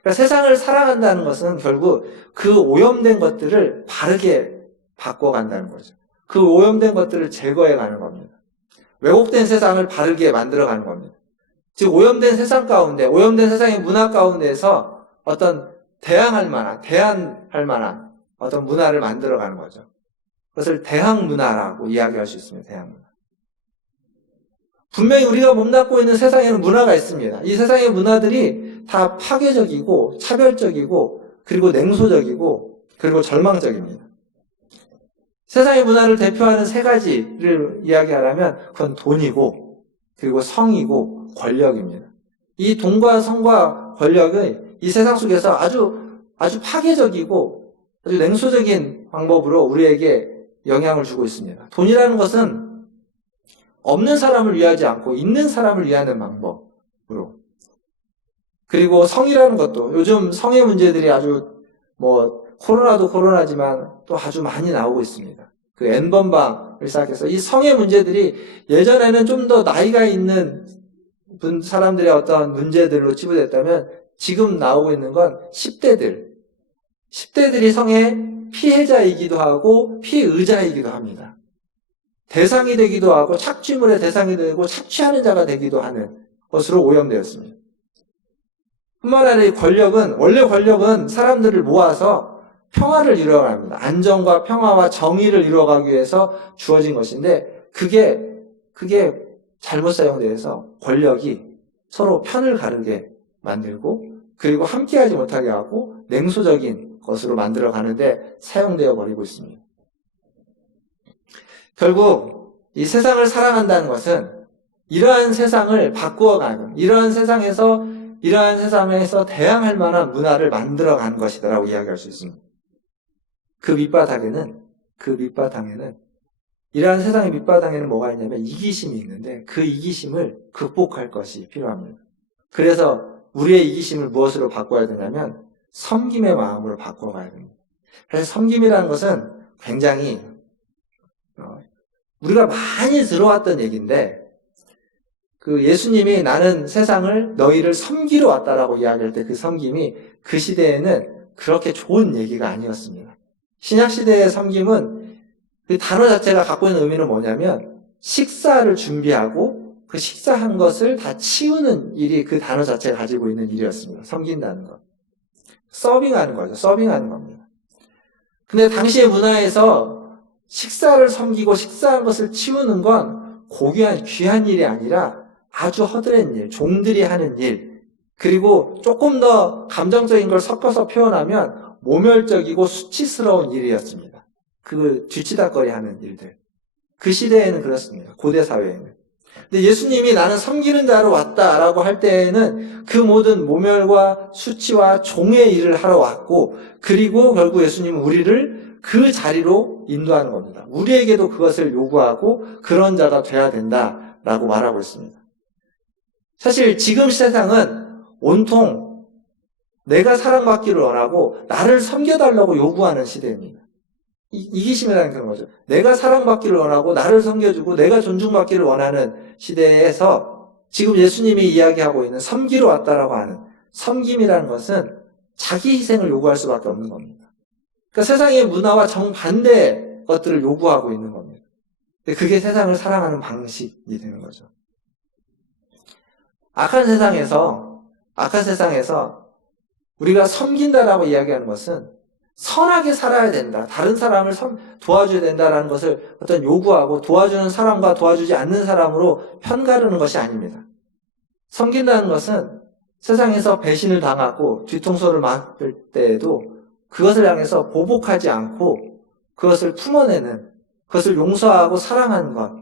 그러니까 세상을 사랑한다는 것은 결국 그 오염된 것들을 바르게 바꿔간다는 거죠. 그 오염된 것들을 제거해가는 겁니다. 왜곡된 세상을 바르게 만들어가는 겁니다. 즉 오염된 세상 가운데, 오염된 세상의 문화 가운데에서 어떤 대항할 만한 어떤 문화를 만들어가는 거죠. 그것을 대항문화라고 이야기할 수 있습니다. 대항문화. 분명히 우리가 몸담고 있는 세상에는 문화가 있습니다. 이 세상의 문화들이 다 파괴적이고 차별적이고 그리고 냉소적이고 그리고 절망적입니다. 세상의 문화를 대표하는 세 가지를 이야기하려면 그건 돈이고 그리고 성이고 권력입니다. 이 돈과 성과 권력은 이 세상 속에서 아주 파괴적이고 아주 냉소적인 방법으로 우리에게 영향을 주고 있습니다. 돈이라는 것은 없는 사람을 위하지 않고 있는 사람을 위하는 방법으로, 그리고 성이라는 것도 요즘 성의 문제들이 아주 코로나도 코로나지만 또 아주 많이 나오고 있습니다. 그 N번방을 시작해서 이 성의 문제들이 예전에는 좀 더 나이가 있는 사람들의 어떤 문제들로 치부됐다면 지금 나오고 있는 건 10대들이 성의 피해자이기도 하고 피의자이기도 합니다. 대상이 되기도 하고 착취물의 대상이 되고 착취하는 자가 되기도 하는 것으로 오염되었습니다. 뿐만 아니라 원래 권력은 사람들을 모아서 평화를 이루어갑니다. 안정과 평화와 정의를 이루어가기 위해서 주어진 것인데 그게 잘못 사용돼서 권력이 서로 편을 가르게 만들고 그리고 함께하지 못하게 하고 냉소적인 것으로 만들어 가는데 사용되어 버리고 있습니다. 결국 이 세상을 사랑한다는 것은 이러한 세상을 바꾸어가는, 이러한 세상에서 대항할 만한 문화를 만들어가는 것이다라고 이야기할 수 있습니다. 그 밑바탕에는 이러한 세상의 밑바탕에는 뭐가 있냐면 이기심이 있는데 그 이기심을 극복할 것이 필요합니다. 그래서 우리의 이기심을 무엇으로 바꿔야 되냐면 섬김의 마음으로 바꿔가야 됩니다. 그래서 섬김이라는 것은 굉장히 우리가 많이 들어왔던 얘기인데 그 예수님이 나는 세상을 너희를 섬기러 왔다라고 이야기할 때 그 섬김이 그 시대에는 그렇게 좋은 얘기가 아니었습니다. 신약 시대의 섬김은 그 단어 자체가 갖고 있는 의미는 뭐냐면 식사를 준비하고 그 식사한 것을 다 치우는 일이 그 단어 자체가 가지고 있는 일이었습니다. 섬긴다는 것. 서빙하는 거죠. 서빙하는 겁니다. 근데 당시의 문화에서 식사를 섬기고 식사한 것을 치우는 건 고귀한 귀한 일이 아니라 아주 허드렛 일, 종들이 하는 일, 그리고 조금 더 감정적인 걸 섞어서 표현하면 모멸적이고 수치스러운 일이었습니다. 그 뒤치다거리 하는 일들. 그 시대에는 그렇습니다. 고대 사회에는. 근데 예수님이 나는 섬기는 자로 왔다라고 할 때에는 그 모든 모멸과 수치와 종의 일을 하러 왔고, 그리고 결국 예수님은 우리를 그 자리로 인도하는 겁니다. 우리에게도 그것을 요구하고 그런 자가 돼야 된다라고 말하고 있습니다. 사실 지금 세상은 온통 내가 사랑받기를 원하고 나를 섬겨달라고 요구하는 시대입니다. 이기심이라는 그런 거죠. 내가 사랑받기를 원하고 나를 섬겨주고 내가 존중받기를 원하는 시대에서 지금 예수님이 이야기하고 있는 섬기러 왔다라고 하는 섬김이라는 것은 자기 희생을 요구할 수밖에 없는 겁니다. 그러니까 세상의 문화와 정반대의 것들을 요구하고 있는 겁니다. 그게 세상을 사랑하는 방식이 되는 거죠. 악한 세상에서 우리가 섬긴다라고 이야기하는 것은 선하게 살아야 된다. 다른 사람을 도와줘야 된다라는 것을 어떤 요구하고 도와주는 사람과 도와주지 않는 사람으로 편가르는 것이 아닙니다. 섬긴다는 것은 세상에서 배신을 당하고 뒤통수를 맞을 때에도 그것을 향해서 보복하지 않고 그것을 품어내는, 그것을 용서하고 사랑하는 것.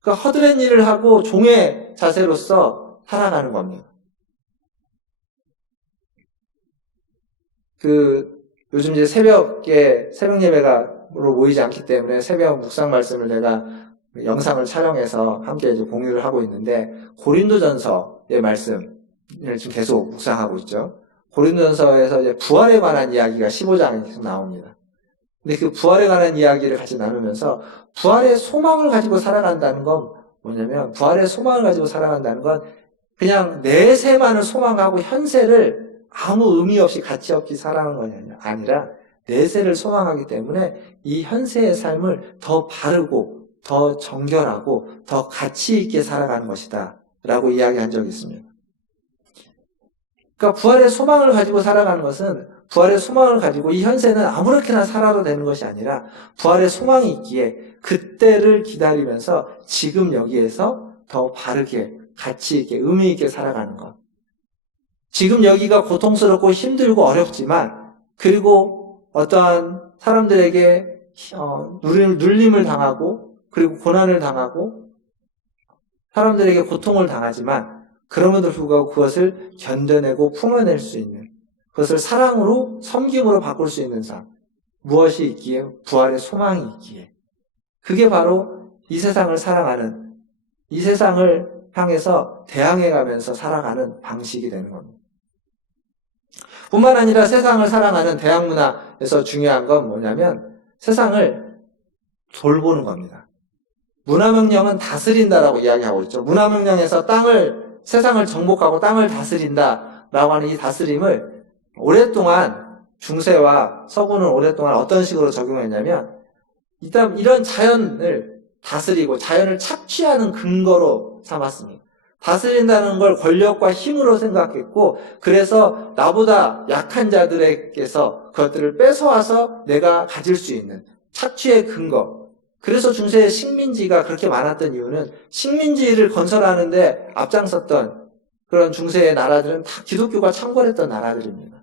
그러니까 허드렛 일을 하고 종의 자세로서 살아가는 겁니다. 요즘 이제 새벽 예배가로 모이지 않기 때문에 새벽 묵상 말씀을 제가 영상을 촬영해서 함께 이제 공유를 하고 있는데, 고린도전서의 말씀을 지금 계속 묵상하고 있죠. 고린도전서에서 이제 부활에 관한 이야기가 15장에 계속 나옵니다. 근데 그 부활에 관한 이야기를 같이 나누면서 부활의 소망을 가지고 살아간다는 건 뭐냐면, 부활의 소망을 가지고 살아간다는 건 그냥 내세만을 소망하고 현세를 아무 의미 없이 가치 없이 살아가는 것이 아니라 내세를 소망하기 때문에 이 현세의 삶을 더 바르고 더 정결하고 더 가치 있게 살아가는 것이다 라고 이야기한 적이 있습니다. 그러니까 부활의 소망을 가지고 살아가는 것은 부활의 소망을 가지고 이 현세는 아무렇게나 살아도 되는 것이 아니라 부활의 소망이 있기에 그때를 기다리면서 지금 여기에서 더 바르게 가치 있게 의미 있게 살아가는 것. 지금 여기가 고통스럽고 힘들고 어렵지만, 그리고 어떠한 사람들에게 눌림을 당하고 그리고 고난을 당하고 사람들에게 고통을 당하지만 그럼에도 불구하고 그것을 견뎌내고 품어낼 수 있는, 그것을 사랑으로 섬김으로 바꿀 수 있는 삶, 무엇이 있기에? 부활의 소망이 있기에. 그게 바로 이 세상을 사랑하는, 이 세상을 향해서 대항해가면서 살아가는 방식이 되는 겁니다. 뿐만 아니라 세상을 사랑하는 대학 문화에서 중요한 건 뭐냐면 세상을 돌보는 겁니다. 문화명령은 다스린다라고 이야기하고 있죠. 문화명령에서 세상을 정복하고 땅을 다스린다라고 하는 이 다스림을 오랫동안 중세와 서구는 오랫동안 어떤 식으로 적용했냐면, 일단 이런 자연을 다스리고 자연을 착취하는 근거로 삼았습니다. 다스린다는 걸 권력과 힘으로 생각했고, 그래서 나보다 약한 자들에게서 그것들을 뺏어와서 내가 가질 수 있는 착취의 근거. 그래서 중세의 식민지가 그렇게 많았던 이유는 식민지를 건설하는데 앞장섰던 그런 중세의 나라들은 다 기독교가 창궐했던 나라들입니다.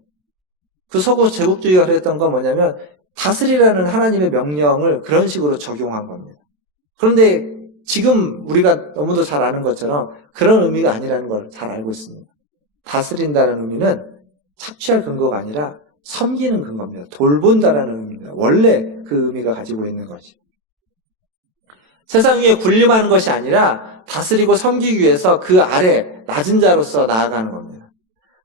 그 서구 제국주의가 그랬던 건 뭐냐면 다스리라는 하나님의 명령을 그런 식으로 적용한 겁니다. 그런데 지금 우리가 너무도 잘 아는 것처럼 그런 의미가 아니라는 걸 잘 알고 있습니다. 다스린다는 의미는 착취할 근거가 아니라 섬기는 근거입니다. 돌본다라는 의미입니다. 원래 그 의미가 가지고 있는 거지. 세상 위에 군림하는 것이 아니라 다스리고 섬기기 위해서 그 아래 낮은 자로서 나아가는 겁니다.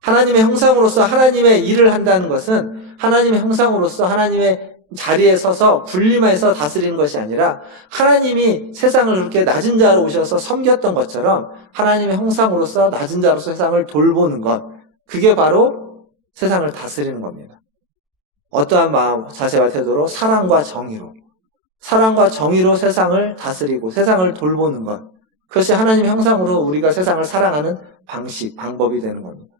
하나님의 형상으로서 하나님의 일을 한다는 것은 하나님의 형상으로서 하나님의 자리에 서서 군림해서 다스리는 것이 아니라 하나님이 세상을 그렇게 낮은 자로 오셔서 섬겼던 것처럼 하나님의 형상으로서 낮은 자로서 세상을 돌보는 것, 그게 바로 세상을 다스리는 겁니다. 어떠한 마음, 자세와 태도로 사랑과 정의로 세상을 다스리고 세상을 돌보는 것, 그것이 하나님의 형상으로 우리가 세상을 사랑하는 방식, 방법이 되는 겁니다.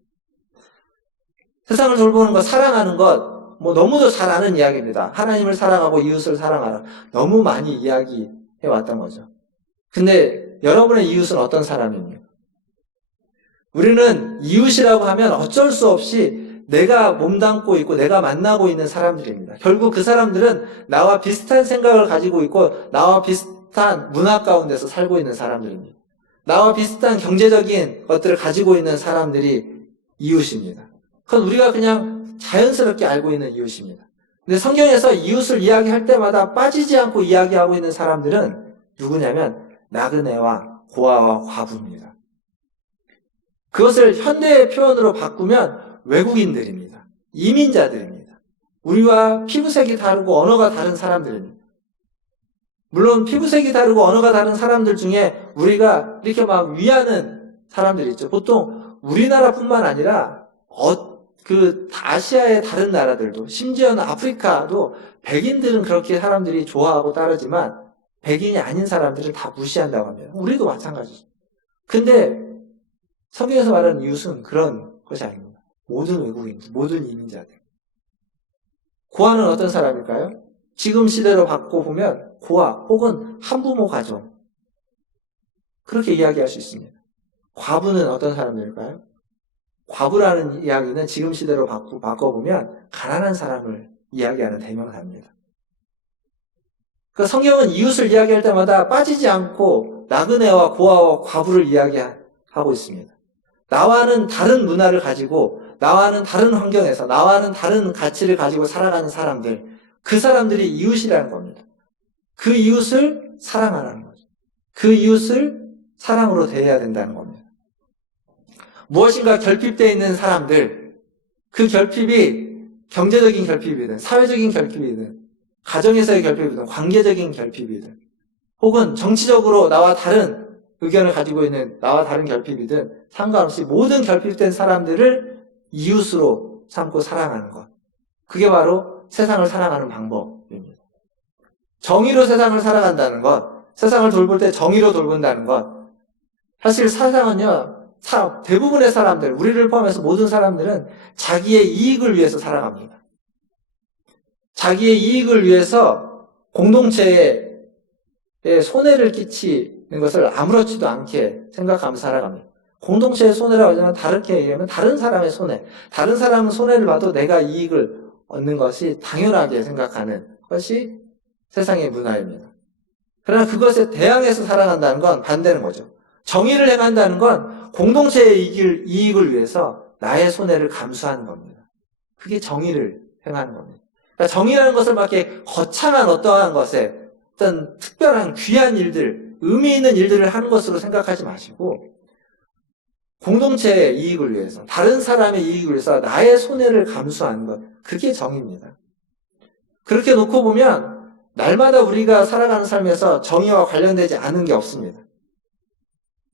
세상을 돌보는 것, 사랑하는 것, 너무도 잘 아는 이야기입니다. 하나님을 사랑하고 이웃을 사랑하라. 너무 많이 이야기해 왔던 거죠. 근데 여러분의 이웃은 어떤 사람입니까? 우리는 이웃이라고 하면 어쩔 수 없이 내가 몸담고 있고 내가 만나고 있는 사람들입니다. 결국 그 사람들은 나와 비슷한 생각을 가지고 있고 나와 비슷한 문화 가운데서 살고 있는 사람들입니다. 나와 비슷한 경제적인 것들을 가지고 있는 사람들이 이웃입니다. 그건 우리가 그냥 자연스럽게 알고 있는 이웃입니다. 근데 성경에서 이웃을 이야기할 때마다 빠지지 않고 이야기하고 있는 사람들은 누구냐면 나그네와 고아와 과부입니다. 그것을 현대의 표현으로 바꾸면 외국인들입니다. 이민자들입니다. 우리와 피부색이 다르고 언어가 다른 사람들입니다. 물론 피부색이 다르고 언어가 다른 사람들 중에 우리가 이렇게 막 위하는 사람들이 있죠. 보통 우리나라뿐만 아니라 아시아의 다른 나라들도, 심지어는 아프리카도 백인들은 그렇게 사람들이 좋아하고 따르지만 백인이 아닌 사람들은 다 무시한다고 합니다. 우리도 마찬가지죠. 근데 성경에서 말하는 이웃은 그런 것이 아닙니다. 모든 외국인들, 모든 이민자들. 고아는 어떤 사람일까요? 지금 시대로 바꿔 보면 고아 혹은 한부모 가정, 그렇게 이야기할 수 있습니다. 과부는 어떤 사람들일까요? 과부라는 이야기는 지금 시대로 바꿔보면 가난한 사람을 이야기하는 대명사입니다. 그러니까 성경은 이웃을 이야기할 때마다 빠지지 않고 나그네와 고아와 과부를 이야기하고 있습니다. 나와는 다른 문화를 가지고 나와는 다른 환경에서 나와는 다른 가치를 가지고 살아가는 사람들, 그 사람들이 이웃이라는 겁니다. 그 이웃을 사랑하라는 거죠. 그 이웃을 사랑으로 대해야 된다는 겁니다. 무엇인가 결핍되어 있는 사람들, 그 결핍이 경제적인 결핍이든 사회적인 결핍이든 가정에서의 결핍이든 관계적인 결핍이든 혹은 정치적으로 나와 다른 의견을 가지고 있는 나와 다른 결핍이든 상관없이 모든 결핍된 사람들을 이웃으로 삼고 사랑하는 것, 그게 바로 세상을 사랑하는 방법입니다. 정의로 세상을 살아간다는 것, 세상을 돌볼 때 정의로 돌본다는 것, 사실 세상은요, 대부분의 사람들, 우리를 포함해서 모든 사람들은 자기의 이익을 위해서 살아갑니다. 자기의 이익을 위해서 공동체에 손해를 끼치는 것을 아무렇지도 않게 생각하면서 살아갑니다. 공동체의 손해라고 하지만 다르게 얘기하면 다른 사람의 손해, 다른 사람은 손해를 봐도 내가 이익을 얻는 것이 당연하게 생각하는 것이 세상의 문화입니다. 그러나 그것에 대항해서 살아간다는 건 반대는 거죠. 정의를 행한다는 건 공동체의 이익을 위해서 나의 손해를 감수하는 겁니다. 그게 정의를 행하는 겁니다. 그러니까 정의라는 것을 막 이렇게 거창한 어떠한 것에 어떤 특별한 귀한 일들, 의미 있는 일들을 하는 것으로 생각하지 마시고 공동체의 이익을 위해서, 다른 사람의 이익을 위해서 나의 손해를 감수하는 것, 그게 정의입니다. 그렇게 놓고 보면 날마다 우리가 살아가는 삶에서 정의와 관련되지 않은 게 없습니다.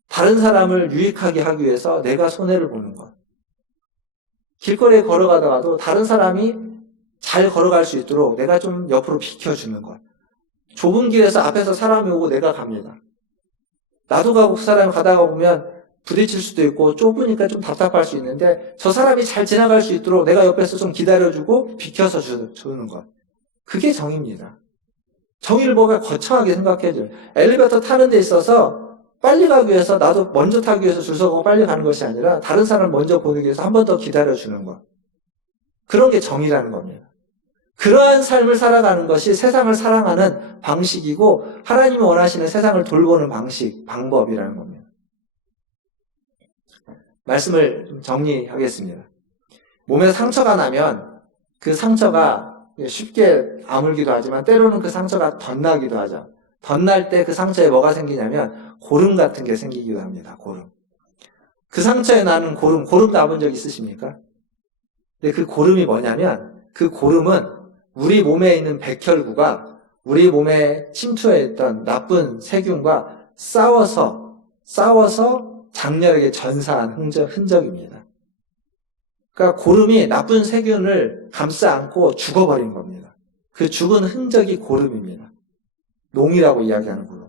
다른 사람을 유익하게 하기 위해서 내가 손해를 보는 것. 길거리에 걸어가다가도 다른 사람이 잘 걸어갈 수 있도록 내가 좀 옆으로 비켜주는 것. 좁은 길에서 앞에서 사람이 오고 내가 갑니다. 나도 가고 그 사람이 가다가 보면 부딪힐 수도 있고 좁으니까 좀 답답할 수 있는데 저 사람이 잘 지나갈 수 있도록 내가 옆에서 좀 기다려주고 비켜서 주는 것. 그게 정의입니다. 정의를 뭔가 거창하게 생각해줘요. 엘리베이터 타는 데 있어서 빨리 가기 위해서 나도 먼저 타기 위해서 줄 서고 빨리 가는 것이 아니라 다른 사람을 먼저 보기 위해서 한 번 더 기다려주는 것. 그런 게 정의라는 겁니다. 그러한 삶을 살아가는 것이 세상을 사랑하는 방식이고 하나님이 원하시는 세상을 돌보는 방식, 방법이라는 겁니다. 말씀을 좀 정리하겠습니다. 몸에 상처가 나면 그 상처가 쉽게 아물기도 하지만 때로는 그 상처가 덧나기도 하죠. 덧날 때 그 상처에 뭐가 생기냐면 고름 같은 게 생기기도 합니다. 고름. 그 상처에 나는 고름 나본 적 있으십니까? 근데 그 고름이 뭐냐면 그 고름은 우리 몸에 있는 백혈구가 우리 몸에 침투했던 나쁜 세균과 싸워서 장렬하게 전사한 흔적입니다. 그러니까 고름이 나쁜 세균을 감싸 안고 죽어버린 겁니다. 그 죽은 흔적이 고름입니다. 농이라고 이야기하는 고름.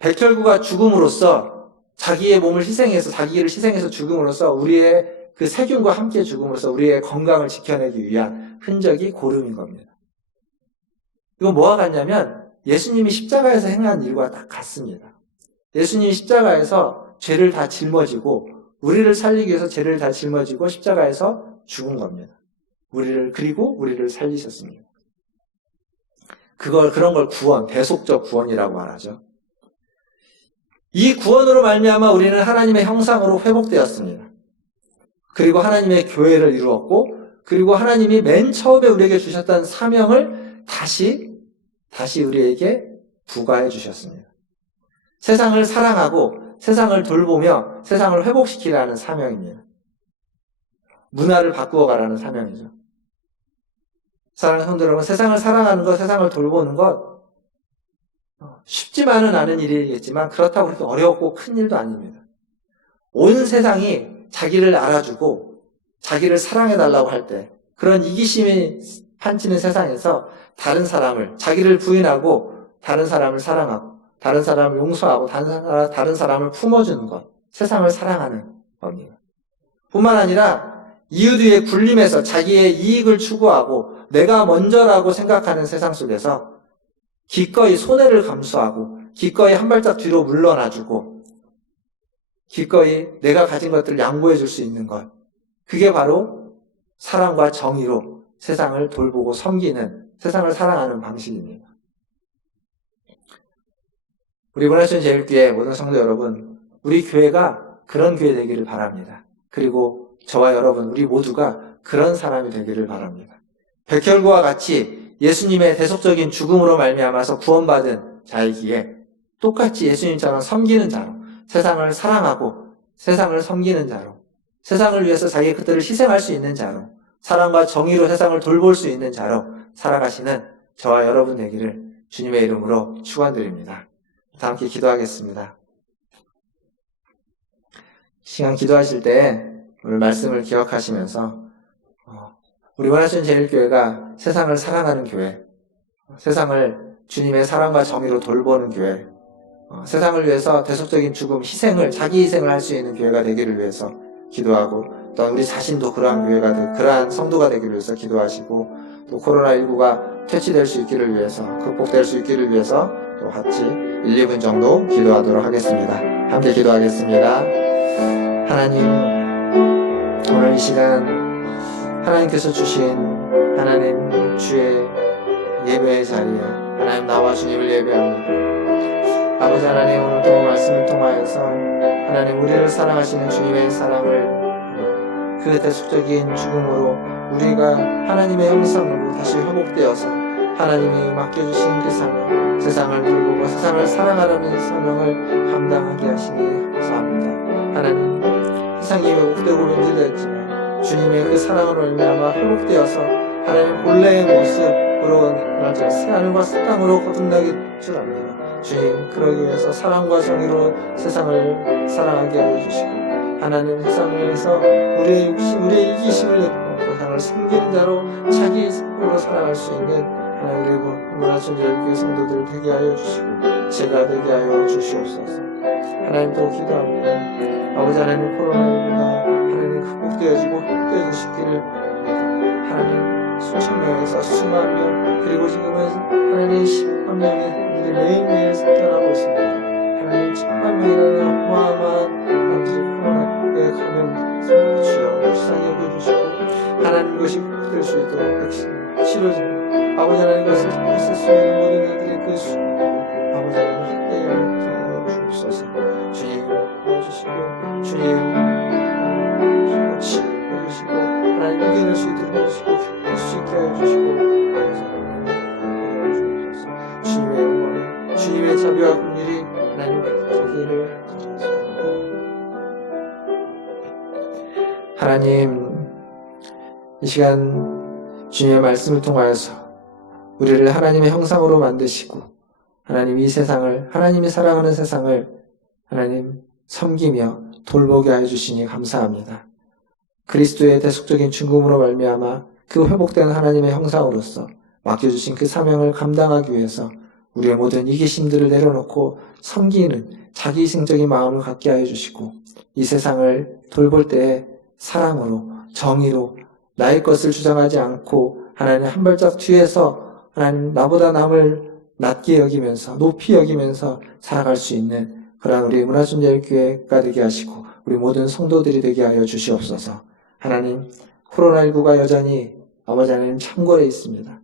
백혈구가 죽음으로써 자기의 몸을 희생해서 자기를 희생해서 죽음으로써 우리의 그 세균과 함께 죽음으로써 우리의 건강을 지켜내기 위한 흔적이 고름인 겁니다. 이건 뭐와 같냐면 예수님이 십자가에서 행한 일과 딱 같습니다. 예수님이 십자가에서 죄를 다 짊어지고 우리를 살리기 위해서 죄를 다 짊어지고 십자가에서 죽은 겁니다. 그리고 우리를 살리셨습니다. 그런 걸 구원, 대속적 구원이라고 말하죠. 이 구원으로 말미암아 우리는 하나님의 형상으로 회복되었습니다. 그리고 하나님의 교회를 이루었고, 그리고 하나님이 맨 처음에 우리에게 주셨던 사명을 다시 우리에게 부과해 주셨습니다. 세상을 사랑하고 세상을 돌보며 세상을 회복시키라는 사명입니다. 문화를 바꾸어 가라는 사명이죠. 사랑하는 성도 여러분, 세상을 사랑하는 것, 세상을 돌보는 것 쉽지만은 않은 일이겠지만 그렇다고 그렇게 어렵고 큰 일도 아닙니다. 온 세상이 자기를 알아주고 자기를 사랑해달라고 할 때 그런 이기심이 판치는 세상에서 다른 사람을, 자기를 부인하고 다른 사람을 사랑하고 다른 사람을 용서하고 다른 사람을 품어주는 것, 세상을 사랑하는 겁니다. 뿐만 아니라 이웃 위에 굴림해서 자기의 이익을 추구하고 내가 먼저라고 생각하는 세상 속에서 기꺼이 손해를 감수하고 기꺼이 한 발짝 뒤로 물러나주고 기꺼이 내가 가진 것들을 양보해 줄 수 있는 것, 그게 바로 사랑과 정의로 세상을 돌보고 섬기는, 세상을 사랑하는 방식입니다. 우리 문화촌 제일교회 모든 성도 여러분, 우리 교회가 그런 교회 되기를 바랍니다. 그리고 저와 여러분, 우리 모두가 그런 사람이 되기를 바랍니다. 백혈구와 같이 예수님의 대속적인 죽음으로 말미암아서 구원받은 자이기에 똑같이 예수님처럼 섬기는 자로, 세상을 사랑하고 세상을 섬기는 자로, 세상을 위해서 자기의 것들을 희생할 수 있는 자로, 사랑과 정의로 세상을 돌볼 수 있는 자로 살아가시는 저와 여러분 되기를 주님의 이름으로 축원드립니다. 다 함께 기도하겠습니다. 시간 기도하실 때 오늘 말씀을 기억하시면서 우리 원하시는 제일교회가 세상을 사랑하는 교회, 세상을 주님의 사랑과 정의로 돌보는 교회, 세상을 위해서 대속적인 죽음, 희생을, 자기 희생을 할 수 있는 교회가 되기를 위해서 기도하고, 또한 우리 자신도 그러한 성도가 되기를 위해서 기도하시고, 또 코로나19가 퇴치될 수 있기를 위해서, 극복될 수 있기를 위해서 또 같이 1, 2분 정도 기도하도록 하겠습니다. 함께 기도하겠습니다. 하나님, 오늘 이 시간 하나님께서 주신 하나님 주의 예배의 자리에 하나님 나와 주님을 예배합니다. 아버지 하나님, 오늘도 말씀을 통하여서 하나님 우리를 사랑하시는 주님의 사랑을 그 대속적인 죽음으로 우리가 하나님의 형상으로 다시 회복되어서 하나님이 맡겨주신 그 사명, 세상을 돌보고 세상을 사랑하라는 사명을 감당하게 하시니 감사합니다. 하나님, 세상이 왜곡되고 변질되었지만 주님의 그 사랑으로 말미암아 회복되어서 하나님 본래의 모습으로 맞아 새하늘과 새 땅으로 거듭나기 축원합니다. 주님, 그러기 위해서 사랑과 정의로 세상을 사랑하게 하여 주시고 하나님 세상을 위해서 우리의 욕심, 우리의 이기심을 내려놓고 세상을 섬기는 자로 자기 삶으로 살아갈 수 있는 하나님 우리 문화촌 제일교회 성도들 되게 하여 주시고 제가 되게 하여 주시옵소서. 하나님 또 기도합니다. 아버지 하나님, 코로나19가 하나님 극복되어지고 회복되어 주시기를 하나님 수천 명에서 수만 명, 그리고 지금은 하나님 10만 명의 매일매일 생겨나고 있습니다. 하나님 1000만 명이라는 어마어마한 남들이 코로나19에 감염됐습니다. 주여 불쌍히 여겨주시고 하나님 이것이 될 수 있도록 백신 치료지만 아버지 하나님 것을 있을 수 있는 모든 이들의 그 수 아버지 하나님 함께 하여 주옵소서. 주님 도와주시고 주님 치료해주시고 하나님 이겨낼 수 있도록 해주시고 할 수 있게 하여 주시고 아버지 하나님 주옵소서. 주님의 영광에 주님의 자비와 긍휼이 하나님 자기를 하나님 이 시간 주님의 말씀을 통하여서 우리를 하나님의 형상으로 만드시고 하나님 이 세상을 하나님이 사랑하는 세상을 하나님 섬기며 돌보게 하여 주시니 감사합니다. 그리스도의 대속적인 죽음으로 말미암아 그 회복된 하나님의 형상으로서 맡겨주신 그 사명을 감당하기 위해서 우리의 모든 이기심들을 내려놓고 섬기는 자기이승적인 마음을 갖게 하여 주시고 이 세상을 돌볼 때에 사랑으로 정의로 나의 것을 주장하지 않고 하나님 한 발짝 뒤에서 하나님 나보다 남을 낮게 여기면서 높이 여기면서 살아갈 수 있는 그러한 우리 문화순례교회가 되게 하시고 우리 모든 성도들이 되게 하여 주시옵소서. 하나님 코로나19가 여전히 아버지 하나님 창궐해 있습니다.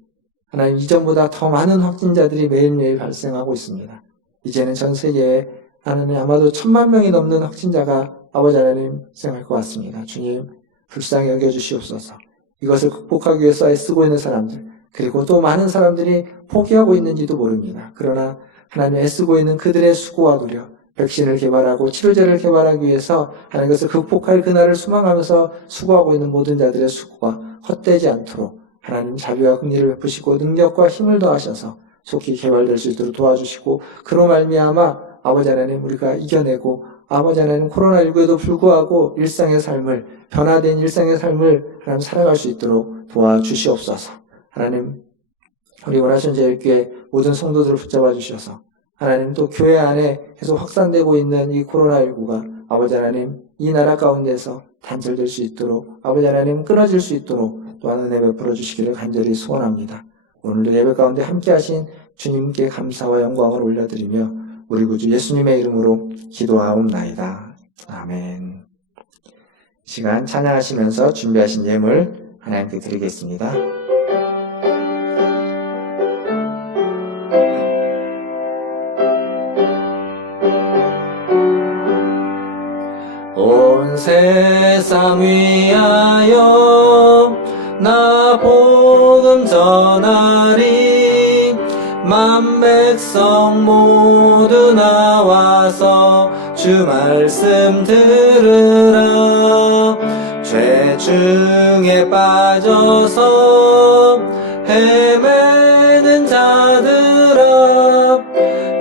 하나님 이전보다 더 많은 확진자들이 매일매일 발생하고 있습니다. 이제는 전 세계에 하나님 아마도 1000만 명이 넘는 확진자가 아버지 하나님 발생할 것 같습니다. 주님 불쌍히 여겨주시옵소서. 이것을 극복하기 위해서 애쓰고 있는 사람들 그리고 또 많은 사람들이 포기하고 있는지도 모릅니다. 그러나 하나님 애쓰고 있는 그들의 수고와 노력 백신을 개발하고 치료제를 개발하기 위해서 하나님 것을 극복할 그날을 소망하면서 수고하고 있는 모든 자들의 수고가 헛되지 않도록 하나님 자비와 긍휼을 베푸시고 능력과 힘을 더하셔서 속히 개발될 수 있도록 도와주시고 그로 말미암아 아버지 하나님 우리가 이겨내고 아버지 하나님 코로나19에도 불구하고 일상의 삶을 변화된 일상의 삶을 하나님 살아갈 수 있도록 도와주시옵소서. 하나님 우리 원하시는 모든 성도들을 붙잡아 주셔서 하나님 또 교회 안에 계속 확산되고 있는 이 코로나19가 아버지 하나님 이 나라 가운데서 단절될 수 있도록 아버지 하나님 끊어질 수 있도록 또한 은혜 베풀어 주시기를 간절히 소원합니다. 오늘도 예배 가운데 함께 하신 주님께 감사와 영광을 올려드리며 우리 구주 예수님의 이름으로 기도하옵나이다. 아멘. 이 시간 찬양하시면서 준비하신 예물 하나님께 드리겠습니다. 온 세상 위하여 나 복음 전하리 만 백성 모두 나와서 주 말씀 들으라 죄 중에 빠져서 헤매는 자들아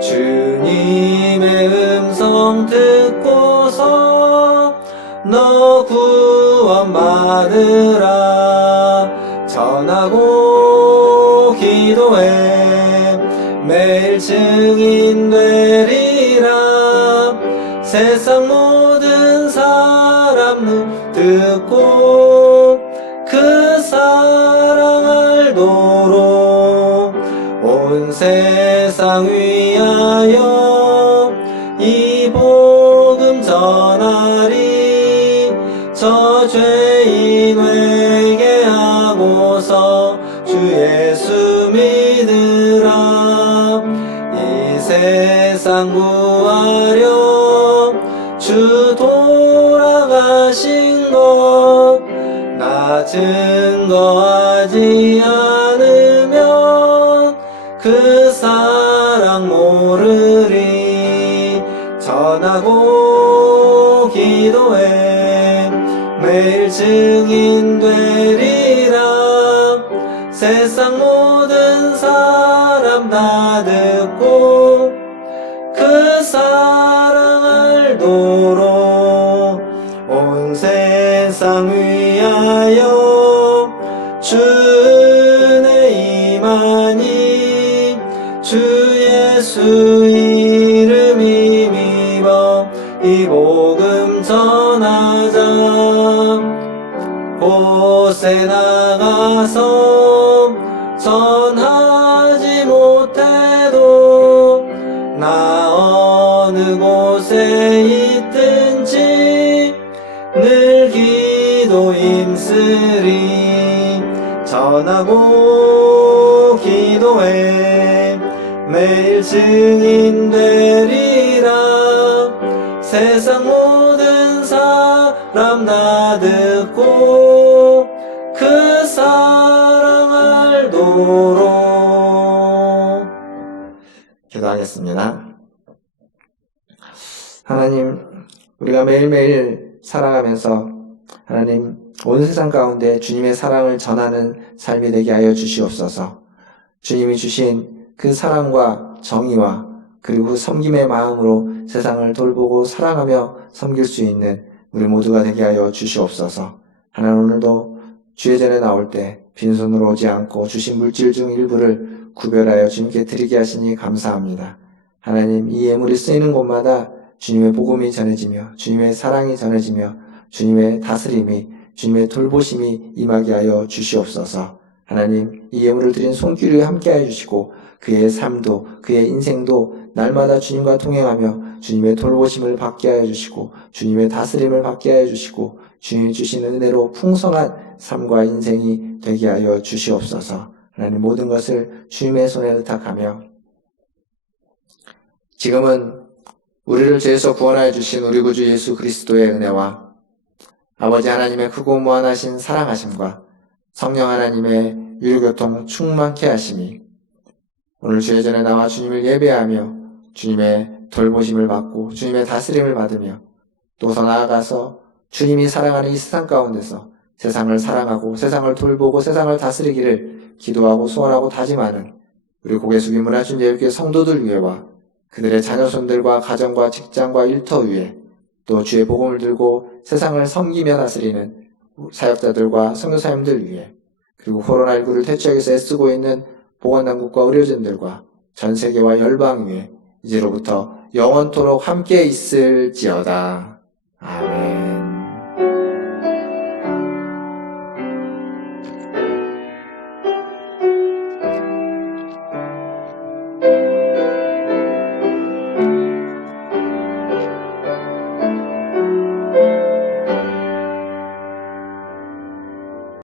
주님의 음성 듣고서 너 구원 받으라 전하고 기도해 매일 증인 되리라 세상 모든 사람 듣고 그 사랑 알도록 온 세상 위하여 이 복음 전하리 저 죄인 회개하고서 주 예수 믿으라 이 세상 구하려 주 돌아가신 것 나 증거하지 않으면 그 사랑 모르리 전하고 기도해 매일 증인 되리라 세상 모든 사람 다 듣고 그 사랑 알도록 온 세상 위하여 주 은혜 임하니 주 예수 이름 힘입어 이 복음 전하자 곳에 나가서 전하지 못해도 나 어느 곳에 있든지 늘 기도 힘쓰리 전하고 기도해 매일 증인 되리라. 세상 모든 사람 다 듣고 그 사랑 알도록. 기도하겠습니다. 하나님, 우리가 매일매일 살아가면서 하나님 온 세상 가운데 주님의 사랑을 전하는 삶이 되게 하여 주시옵소서. 주님이 주신 그 사랑과 정의와 그리고 섬김의 마음으로 세상을 돌보고 사랑하며 섬길 수 있는 우리 모두가 되게 하여 주시옵소서. 하나님, 오늘도 주의 전에 나올 때 빈손으로 오지 않고 주신 물질 중 일부를 구별하여 주님께 드리게 하시니 감사합니다. 하나님, 이 예물이 쓰이는 곳마다 주님의 복음이 전해지며 주님의 사랑이 전해지며 주님의 다스림이, 주님의 돌보심이 임하게 하여 주시옵소서. 하나님, 이 예물을 드린 손길이 함께 하여 주시고 그의 삶도 그의 인생도 날마다 주님과 동행하며 주님의 돌보심을 받게 하여 주시고 주님의 다스림을 받게 하여 주시고 주님이 주시는 은혜로 풍성한 삶과 인생이 되게 하여 주시옵소서. 하나님, 모든 것을 주님의 손에 의탁하며 지금은 우리를 죄에서 구원하여 주신 우리 구주 예수 그리스도의 은혜와 아버지 하나님의 크고 무한하신 사랑하심과 성령 하나님의 유교통 충만케 하심이 오늘 주의 전에 나와 주님을 예배하며 주님의 돌보심을 받고 주님의 다스림을 받으며 또 더 나아가서 주님이 사랑하는 이 세상 가운데서 세상을 사랑하고 세상을 돌보고 세상을 다스리기를 기도하고 소원하고 다짐하는 우리 고개 숙인 문화준예교회 성도들 위에와 그들의 자녀손들과 가정과 직장과 일터 위에 또 주의 복음을 들고 세상을 섬기며 다스리는 사역자들과 선교사님들 위해 그리고 코로나19를 퇴치하기 위해서 애쓰고 있는 보건당국과 의료진들과 전 세계와 열방 위에 이제로부터 영원토록 함께 있을지어다. 아멘.